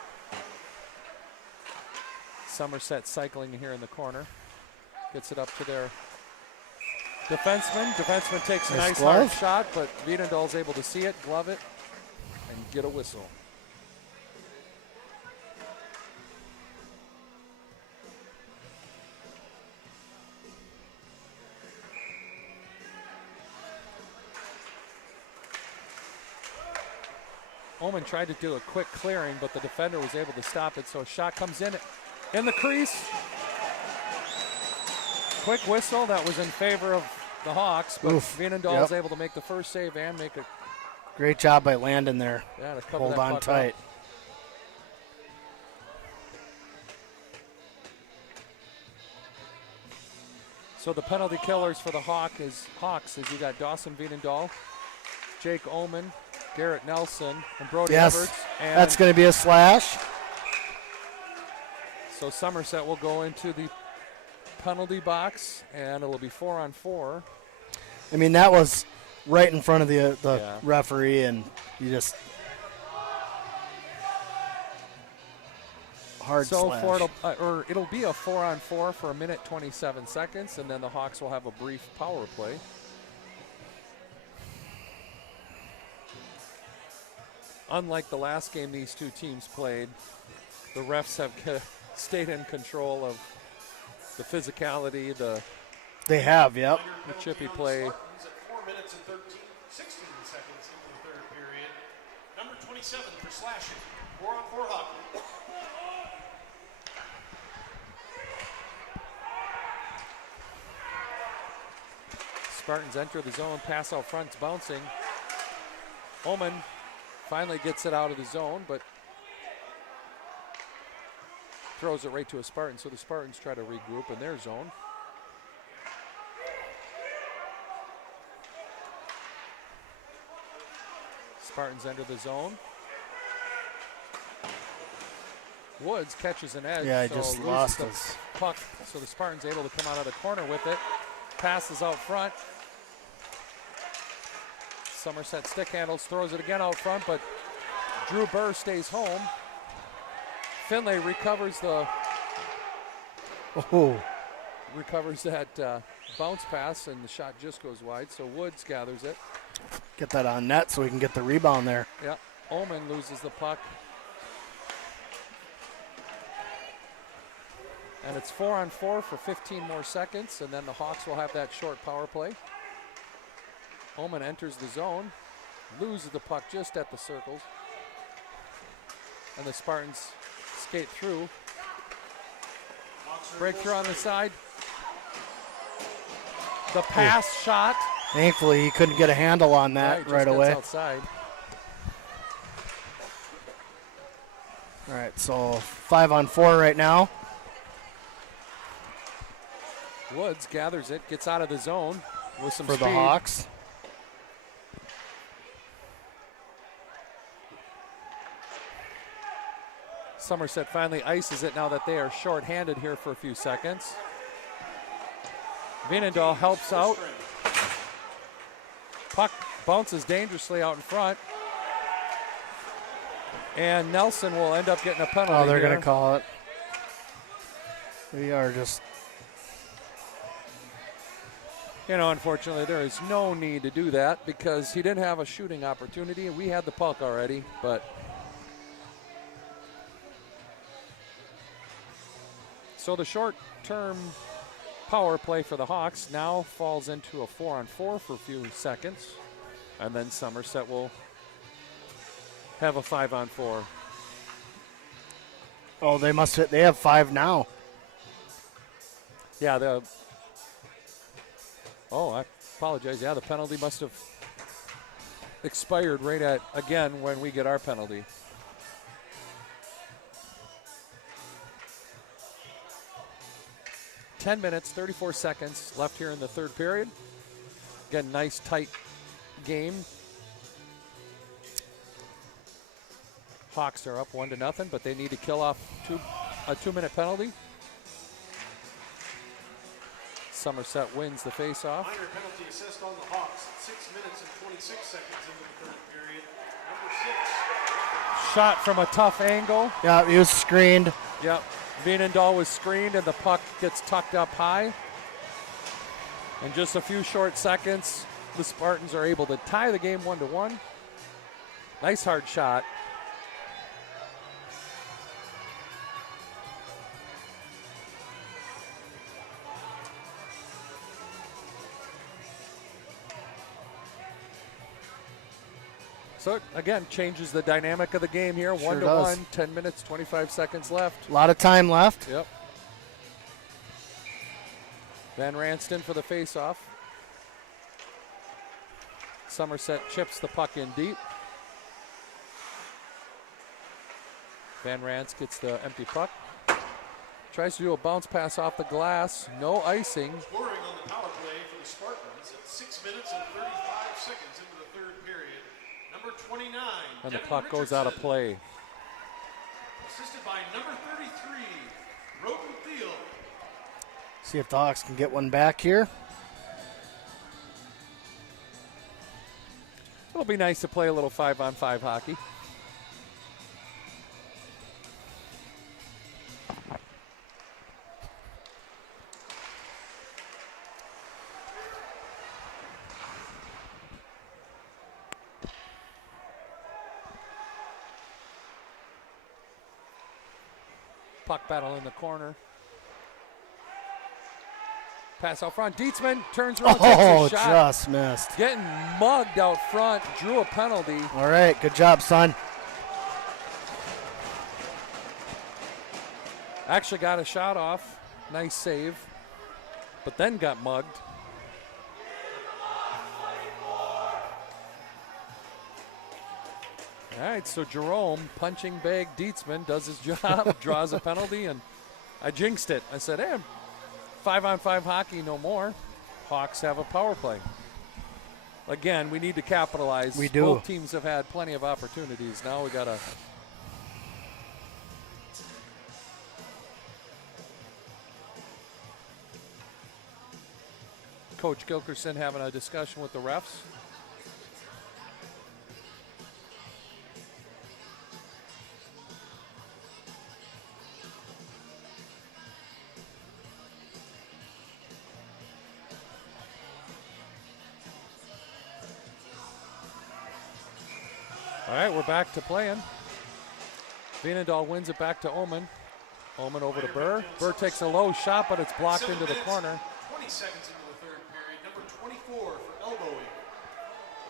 Somerset cycling here in the corner. Gets it up to their defenseman. Defenseman takes a nice hard shot, but Veenendahl's able to see it, glove it, and get a whistle. Omen tried to do a quick clearing, but the defender was able to stop it, so a shot comes in the crease. Quick whistle, that was in favor of the Hawks, but Veenendahl is able to make the first save and make a great job by Landon there. Yeah, to cover hold that on puck tight. Up. So the penalty killers for the Hawks is you got Dawson Veenendahl, Jake Omen, Garrett Nelson, and Brody Everts. And that's going to be a slash. So Somerset will go into the penalty box, and it will be 4-on-4. I mean, that was right in front of the referee, and you just hard slash. So it'll be a 4-on-4 for 1:27 seconds, and then the Hawks will have a brief power play. Unlike the last game these two teams played, the refs have stayed in control of the physicality, they have, the chippy play. At 4 minutes and 16 seconds into the third period. Number 27 for slashing. 4-on-4 hockey. Spartans enter the zone, pass out front, it's bouncing. Omen finally gets it out of the zone, but throws it right to a Spartan, so the Spartans try to regroup in their zone. Spartans enter the zone. Woods catches an edge. Yeah, he just lost the his puck, so the Spartans able to come out of the corner with it. Passes out front. Somerset stick handles, throws it again out front, but Drew Burr stays home. Finlay recovers that bounce pass, and the shot just goes wide, so Woods gathers it. Get that on net so we can get the rebound there. Yeah, Oman loses the puck. And it's 4-on-4 for 15 more seconds, and then the Hawks will have that short power play. Oman enters the zone, loses the puck just at the circles, and the Spartans skate through. Breakthrough on the side. The pass shot. Thankfully, he couldn't get a handle on that right away. Outside. All right, so 5-on-4 right now. Woods gathers it, gets out of the zone with some for speed. the Hawks. Somerset finally ices it now that they are short-handed here for a few seconds. Vienendahl helps out. Puck bounces dangerously out in front. And Nelson will end up getting a penalty. Oh, they're going to call it. We are just... You know, unfortunately, there is no need to do that because he didn't have a shooting opportunity, and we had the puck already, but... So the short-term power play for the Hawks now falls into a 4-on-4 for a few seconds, and then Somerset will have a 5-on-4. Oh, they have 5 now. Yeah, I apologize. Yeah, the penalty must have expired right at, again, when we get our penalty. $10 minutes, 34 seconds left here in the third period. Again, nice, tight game. Hawks are up 1-0, but they need to kill off a 2-minute penalty. Somerset wins the face-off. Minor penalty assessed on the Hawks at 6 minutes and 26 seconds into the third period. Number 6. Shot from a tough angle. Yeah, he was screened. Yep. Vienendahl was screened, and the puck gets tucked up high. In just a few short seconds, the Spartans are able to tie the game 1-1. Nice hard shot. So it, again, changes the dynamic of the game here. Sure 1-1, does. 10 minutes, 25 seconds left. A lot of time left. Yep. Van Ranston for the faceoff. Somerset chips the puck in deep. Van Rans gets the empty puck. Tries to do a bounce pass off the glass. No icing. Scoring on the power play for the Spartans at 6 minutes and 35 seconds into the third period. Number 29. And the Devin puck goes out of Richardson, play. assisted by number 33, Roden Field. See if the Hawks can get one back here. It'll be nice to play a little 5-on-5 hockey. Puck battle in the corner. Pass out front. Dietzman turns around, Oh, takes a shot. just missed. Getting mugged out front. Drew a penalty. All right, good job, son. Actually got a shot off. Nice save. But then got mugged. All right, so Jerome, punching bag Dietzman, does his job, draws a penalty, and I jinxed it. I said, hey, 5-on-5 hockey, no more. Hawks have a power play. Again, we need to capitalize. We do. Both teams have had plenty of opportunities. Now we got to... Coach Gilkerson having a discussion with the refs. All right, we're back to playing. Vienendahl wins it back to Omen. Omen over to Burr. Burr takes a low shot, but it's blocked into the corner. 20 seconds into the third period. Number 24 for elbowing.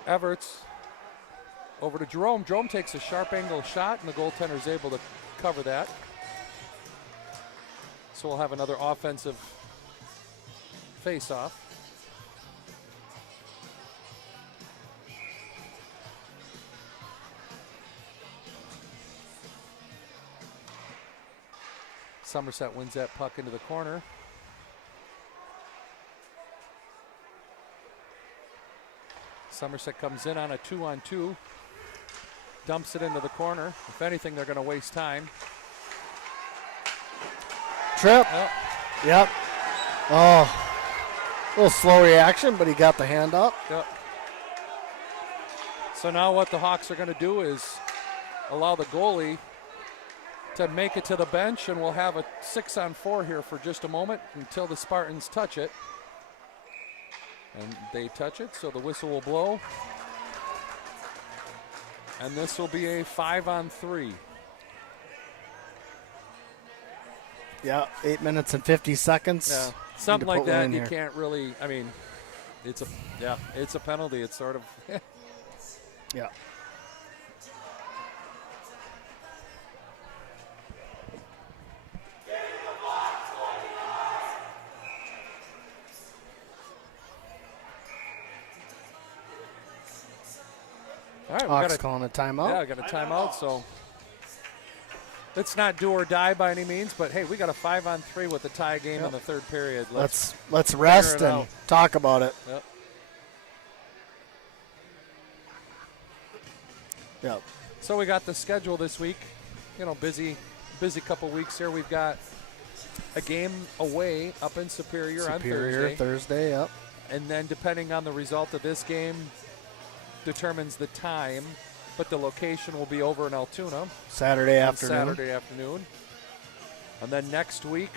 Everts over to Jerome. Jerome takes a sharp angle shot, and the goaltender is able to cover that. So we'll have another offensive face-off. Somerset wins that puck into the corner. Somerset comes in on a 2-on-2. Dumps it into the corner. If anything, they're going to waste time. Trip. Oh, Yep. Oh. A little slow reaction, but he got the hand up. yep. So now what the Hawks are going to do is allow the goalie to make it to the bench, and we'll have a 6-on-4 here for just a moment until the Spartans touch it. And they touch it, so the whistle will blow. And this will be a 5-on-3. Yeah, 8 minutes and 50 seconds. Yeah, Need something to like put one that. in You here. can't really. I mean, it's a penalty. It's sort of. Yeah. All right, we Hawks got a calling a timeout. Yeah, I got a timeout, so it's not do or die by any means, but hey, we got a 5-on-3 with a tie game in the third period. Let's rest it and out. talk about it. Yep. Yep. So we got the schedule this week. You know, busy couple weeks here. We've got a game away up in Superior on Thursday. Yep. And then depending on the result of this game determines the time, but the location will be over in Altoona. Saturday on afternoon. Saturday afternoon. And then next week,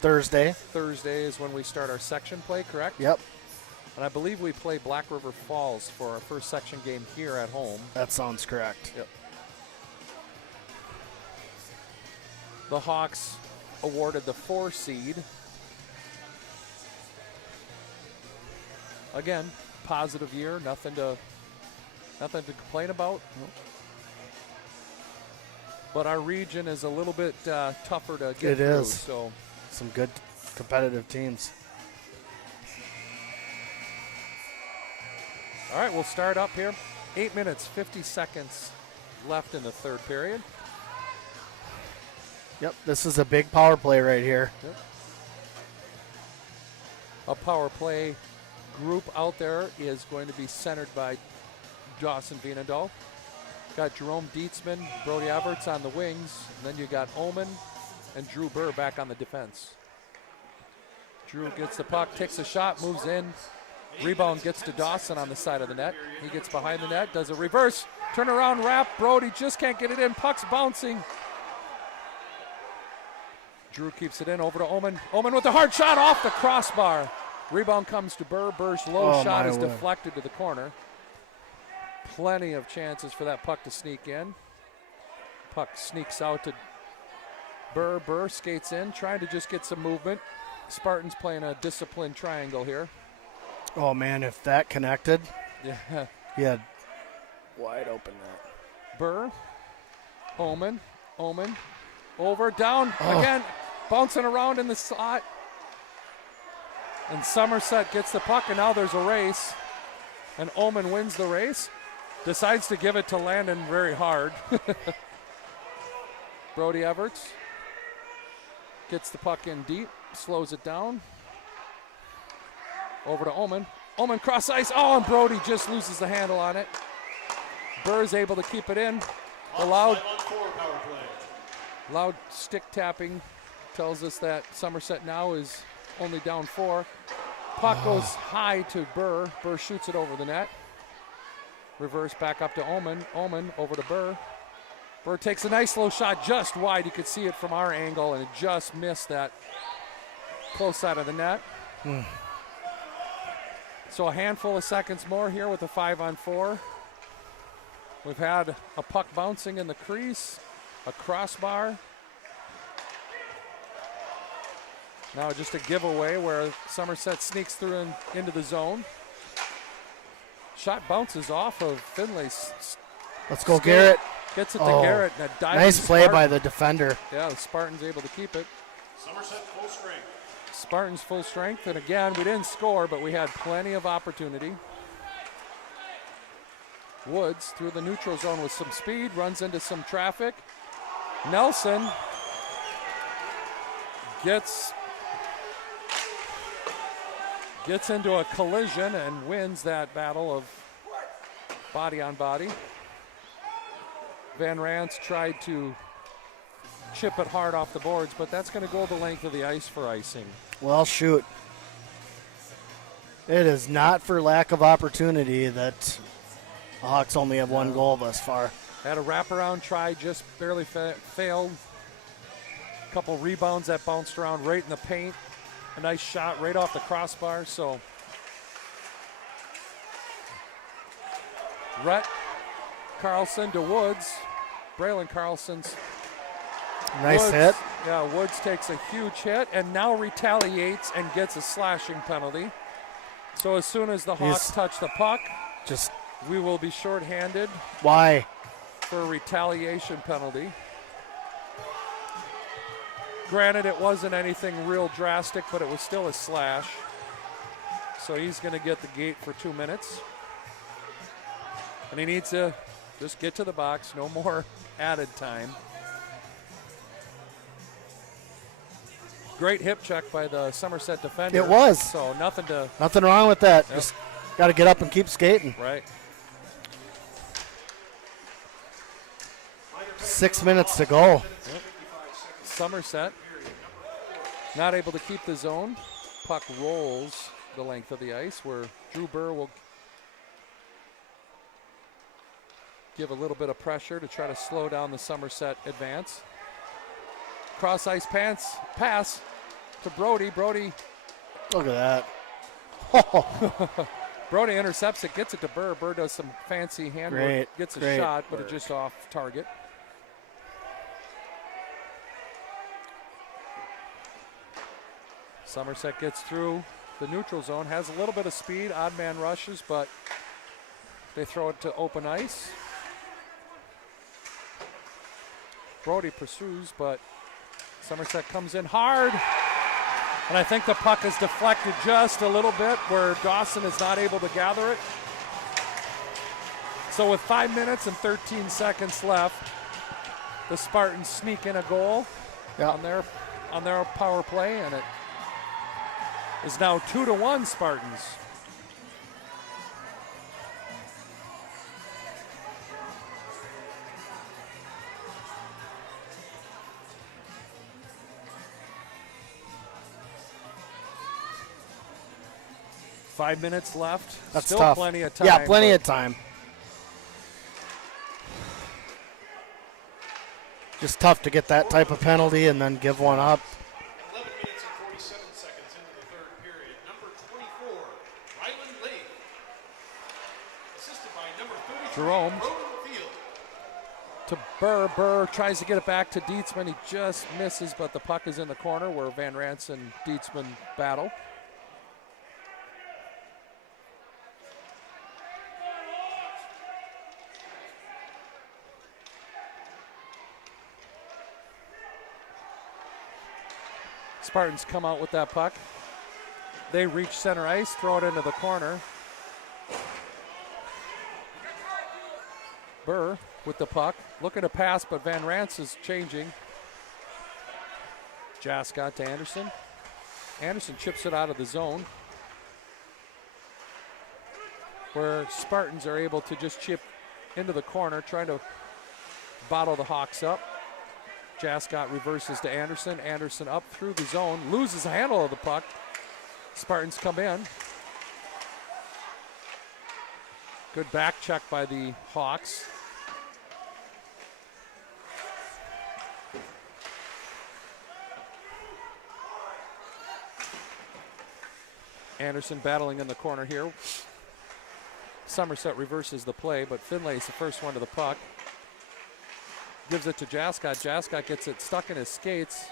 Thursday. Thursday is when we start our section play, correct? Yep. And I believe we play Black River Falls for our first section game here at home. That sounds correct. Yep. The Hawks awarded the 4 seed. Again, positive year, nothing to complain about. But our region is a little bit tougher to get It through. is. So Some good competitive teams. all right, we'll start up here. 8 minutes, 50 seconds left in the third period. Yep. This is a big power play right here. A power play group out there is going to be centered by Dawson Vienendahl. Got Jerome Dietzman, Brody Everts on the wings. And then you got Omen and Drew Burr back on the defense. Drew gets the puck, takes a shot, moves in. Rebound gets to Dawson on the side of the net. He gets behind the net, does a reverse, turnaround wrap. Brody just can't get it in. Puck's bouncing. Drew keeps it in over to Omen. Omen with a hard shot off the crossbar. Rebound comes to Burr. Burr's low shot is deflected to the corner. Plenty of chances for that puck to sneak in. Puck sneaks out to Burr. Burr skates in, trying to just get some movement. Spartans playing a disciplined triangle here. Oh, man, if that connected, Yeah. he had wide open net. Burr. Omen. Over, down, again. Bouncing around in the slot. And Somerset gets the puck, and now there's a race. And Omen wins the race. Decides to give it to Landon very hard. Brody Everts gets the puck in deep, slows it down. Over to Omen. Omen cross ice. Oh, and Brody just loses the handle on it. Burr is able to keep it in. Loud stick tapping tells us that Somerset now is only down 4. Puck goes high to Burr. Burr shoots it over the net. Reverse back up to Omen. Omen over to Burr. Burr takes a nice low shot just wide. You could see it from our angle, and it just missed that close side of the net. So a handful of seconds more here with a 5-on-4. We've had a puck bouncing in the crease, a crossbar. Now just a giveaway where Somerset sneaks through into the zone. Shot bounces off of Finley's. Let's go, Garrett. Gets it to Garrett. And a diving Nice play Spartan. by the defender. Yeah, the Spartans able to keep it. Somerset full strength. Spartans full strength. And again, we didn't score, but we had plenty of opportunity. Woods through the neutral zone with some speed, runs into some traffic. Nelson gets into a collision and wins that battle of body on body. Van Rance tried to chip it hard off the boards, but that's going to go the length of the ice for icing. Well, shoot. It is not for lack of opportunity that the Hawks only have one goal thus far. Had a wraparound try, just barely failed. A couple rebounds that bounced around right in the paint. A nice shot right off the crossbar. So Rhett Carlson to Woods. Braylon Carlson's. Nice Woods, hit. Yeah, Woods takes a huge hit and now retaliates and gets a slashing penalty. So as soon as the Hawks touch the puck, Just we will be shorthanded why? for a retaliation penalty. Granted, it wasn't anything real drastic, but it was still a slash. So he's going to get the gate for 2 minutes. And he needs to just get to the box, no more added time. Great hip check by the Somerset defender. It was. So Nothing wrong with that. Yep. Just got to get up and keep skating. Right. 6 minutes to go. Yep. Somerset not able to keep the zone. Puck rolls the length of the ice where Drew Burr will give a little bit of pressure to try to slow down the Somerset advance. Cross ice pass to Brody. Brody. Look at that. Brody intercepts it, gets it to Burr. Burr does some fancy handwork, gets a shot, but it's just off target. Somerset gets through the neutral zone, has a little bit of speed, odd man rushes, but they throw it to open ice. Brody pursues, but Somerset comes in hard. And I think the puck is deflected just a little bit where Dawson is not able to gather it. So with 5 minutes and 13 seconds left, the Spartans sneak in a goal on their power play, and it is now 2-1 Spartans. Five minutes left. That's Still tough. Plenty of time. Yeah, plenty of time. Just tough to get that type of penalty and then give one up. 11 minutes and 47 seconds into the third period. Number 24, Ryland Lake. Assisted by number 33, Jerome. Field. To Burr. Burr tries to get it back to Dietzman. He just misses, but the puck is in the corner where Van Rance and Dietzman battle. Spartans come out with that puck. They reach center ice, throw it into the corner. Burr with the puck, looking to pass, but Van Rance is changing. Jascott to Anderson. Anderson chips it out of the zone, where Spartans are able to just chip into the corner, trying to bottle the Hawks up. Jascott reverses to Anderson. Anderson up through the zone, loses a handle of the puck. Spartans come in. Good back check by the Hawks. Anderson battling in the corner here. Somerset reverses the play, but Finlay's the first one to the puck. Gives it to Jascott. Jascott gets it stuck in his skates.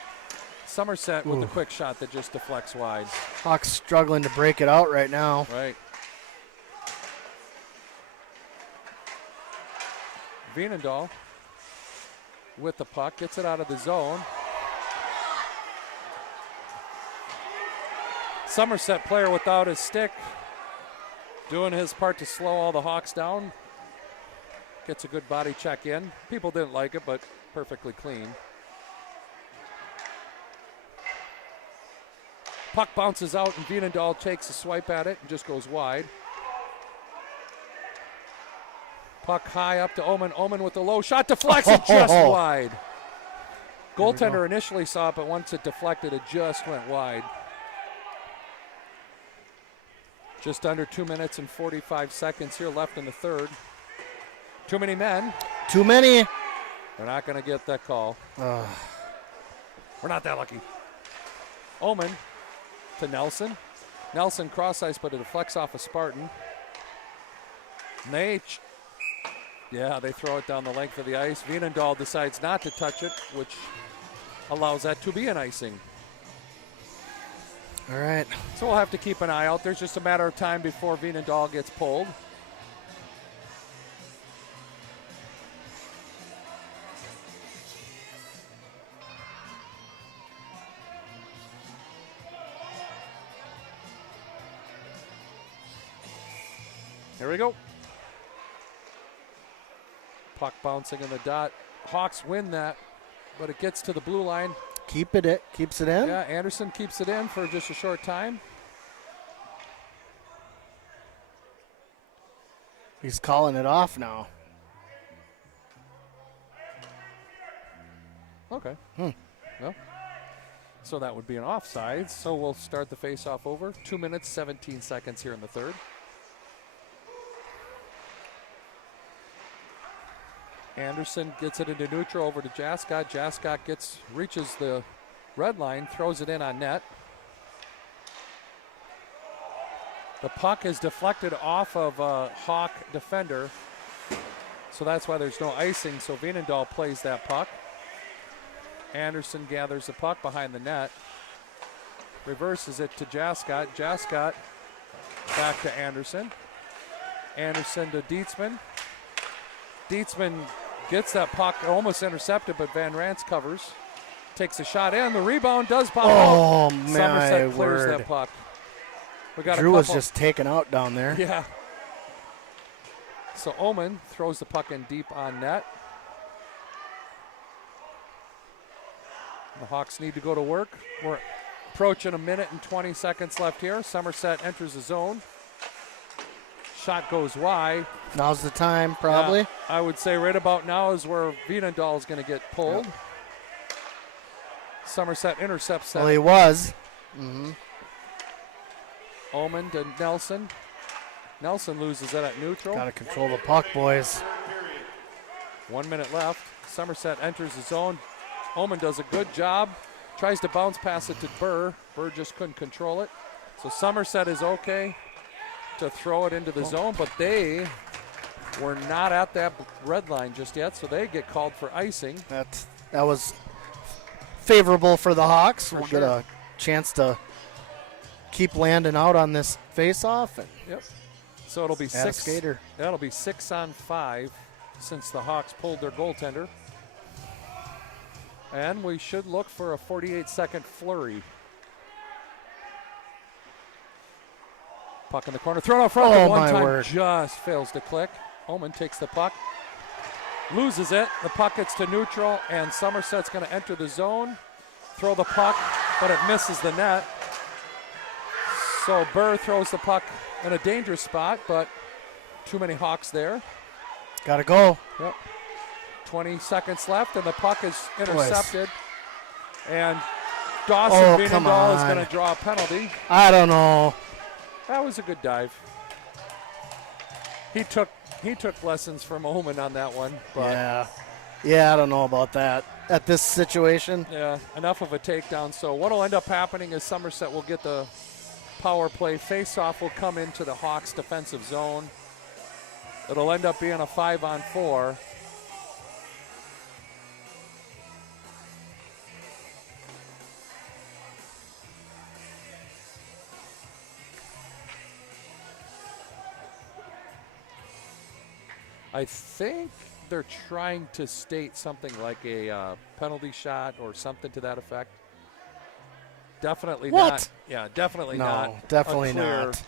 Somerset with the quick shot that just deflects wide. Hawks struggling to break it out right now. Right. Veenendahl with the puck, gets it out of the zone. Somerset player without his stick, doing his part to slow all the Hawks down. Gets a good body check in. People didn't like it, but perfectly clean. Puck bounces out, and Veenendahl takes a swipe at it and just goes wide. Puck high up to Omen. Omen with the low shot, deflects it just wide. Goaltender initially saw it, but once it deflected, it just went wide. Just under 2 minutes and 45 seconds here left in the third. Too many men. Too many. They're not going to get that call. We're not that lucky. Omen to Nelson. Nelson cross ice, but it deflects off a Spartan. They throw it down the length of the ice. Veenendahl decides not to touch it, which allows that to be an icing. All right. So we'll have to keep an eye out. There's just a matter of time before Veenendahl gets pulled. Here we go. Puck bouncing in the dot. Hawks win that, but it gets to the blue line. Keeps it in. Yeah, Anderson keeps it in for just a short time. He's calling it off now. Okay. Well, so that would be an offside. So we'll start the face-off over. 2 minutes, 17 seconds here in the third. Anderson gets it into neutral over to Jascott. Jascott reaches the red line, throws it in on net. The puck is deflected off of a Hawk defender, so that's why there's no icing. So Veenendahl plays that puck. Anderson gathers the puck behind the net, reverses it to Jascott. Jascott back to Anderson. Anderson to Dietzman. Dietzman gets that puck, almost intercepted, but Van Rance covers. Takes a shot in. The rebound does pop out. Oh, Somerset my clears word. that puck. We got Drew was just taken out down there. Yeah. So Omen throws the puck in deep on net. The Hawks need to go to work. We're approaching a minute and 20 seconds left here. Somerset enters the zone. Shot goes wide. Now's the time, probably. Yeah, I would say right about now is where Veenendahl is going to get pulled. Yep. Somerset intercepts that. Well, he was. Omen to Nelson. Nelson loses it at neutral. Got to control the puck, boys. 1 minute left. Somerset enters the zone. Omen does a good job. Tries to bounce pass it to Burr. Burr just couldn't control it. So Somerset is okay to throw it into the zone, but they were not at that red line just yet, so they get called for icing. That was favorable for the Hawks. We'll get a chance to keep landing out on this face-off. Yep. So it'll be six. Skater. That'll be 6-on-5 since the Hawks pulled their goaltender. And we should look for a 48-second flurry. Puck in the corner, thrown out front. Oh, one my time word. just fails to click. Omen takes the puck, loses it. The puck gets to neutral, and Somerset's going to enter the zone, throw the puck, but it misses the net. So Burr throws the puck in a dangerous spot, but too many Hawks there. Got to go. Yep. 20 seconds left, and the puck is intercepted. And Dawson Veenendahl is going to draw a penalty. I don't know. That was a good dive. He took lessons from Omen on that one. But yeah, I don't know about that at this situation. Yeah, enough of a takedown. So what'll end up happening is Somerset will get the power play. Face-off will come into the Hawks defensive zone. It'll end up being a 5-on-4. I think they're trying to state something like a penalty shot or something to that effect. Definitely What? not. Yeah, definitely No, not. definitely a clear- not.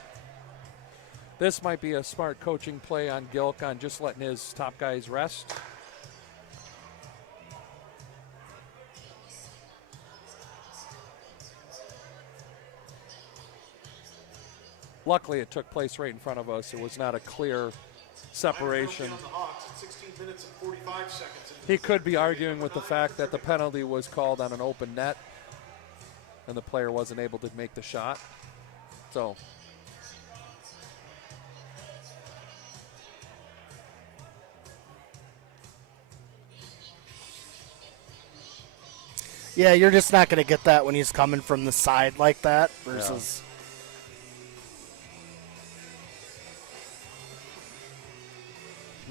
This might be a smart coaching play on Gilk on just letting his top guys rest. Luckily, it took place right in front of us. It was not a clear separation. On the Hawks at 16 minutes and 45 seconds. He could be arguing with the fact that the penalty was called on an open net and the player wasn't able to make the shot. So, Yeah, you're just not going to get that when he's coming from the side like that versus.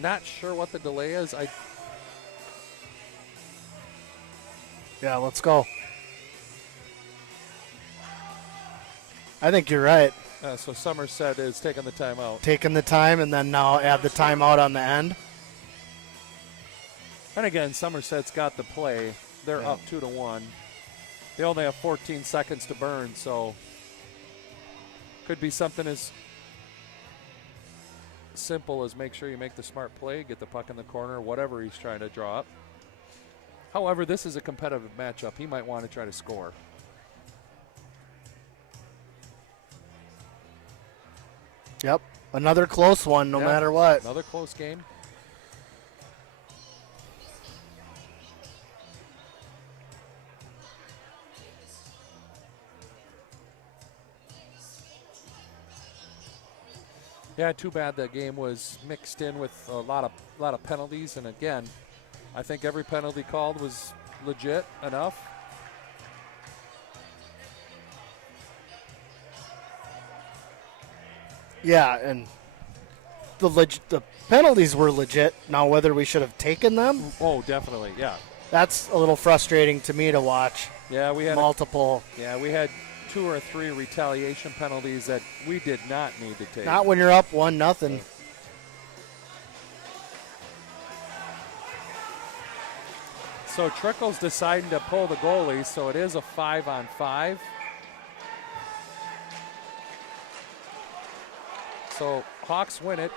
not sure what the delay is. Yeah, let's go. I think you're right. So Somerset is taking the timeout. Taking the time and then now add the timeout on the end. And again, Somerset's got the play. They're up 2-1. They only have 14 seconds to burn, so could be something as simple as make sure you make the smart play, get the puck in the corner, whatever he's trying to draw up. However, this is a competitive matchup. He might want to try to score. Yep. Another close one, no matter what. Another close game. Yeah, too bad that game was mixed in with a lot of penalties, and again, I think every penalty called was legit enough. Yeah, and the penalties were legit. Now, whether we should have taken them, Oh, definitely, yeah. that's a little frustrating to me to watch. Yeah, we had Multiple. we had 2 or 3 retaliation penalties that we did not need to take. Not when you're up 1-0. So Trickle's deciding to pull the goalie, so it is a 5-on-5. So Hawks win it.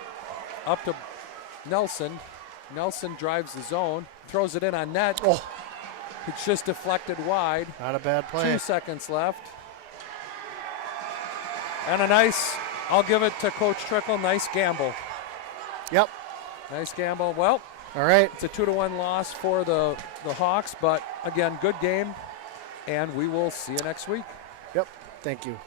Up to Nelson. Nelson drives the zone, throws it in on net. Oh, It's just deflected wide. not a bad play. 2 seconds left. And a nice, I'll give it to Coach Trickle, nice gamble. Yep. Nice gamble. Well, All right. it's a 2-1 loss for the Hawks, but again, good game, and we will see you next week. Yep. Thank you.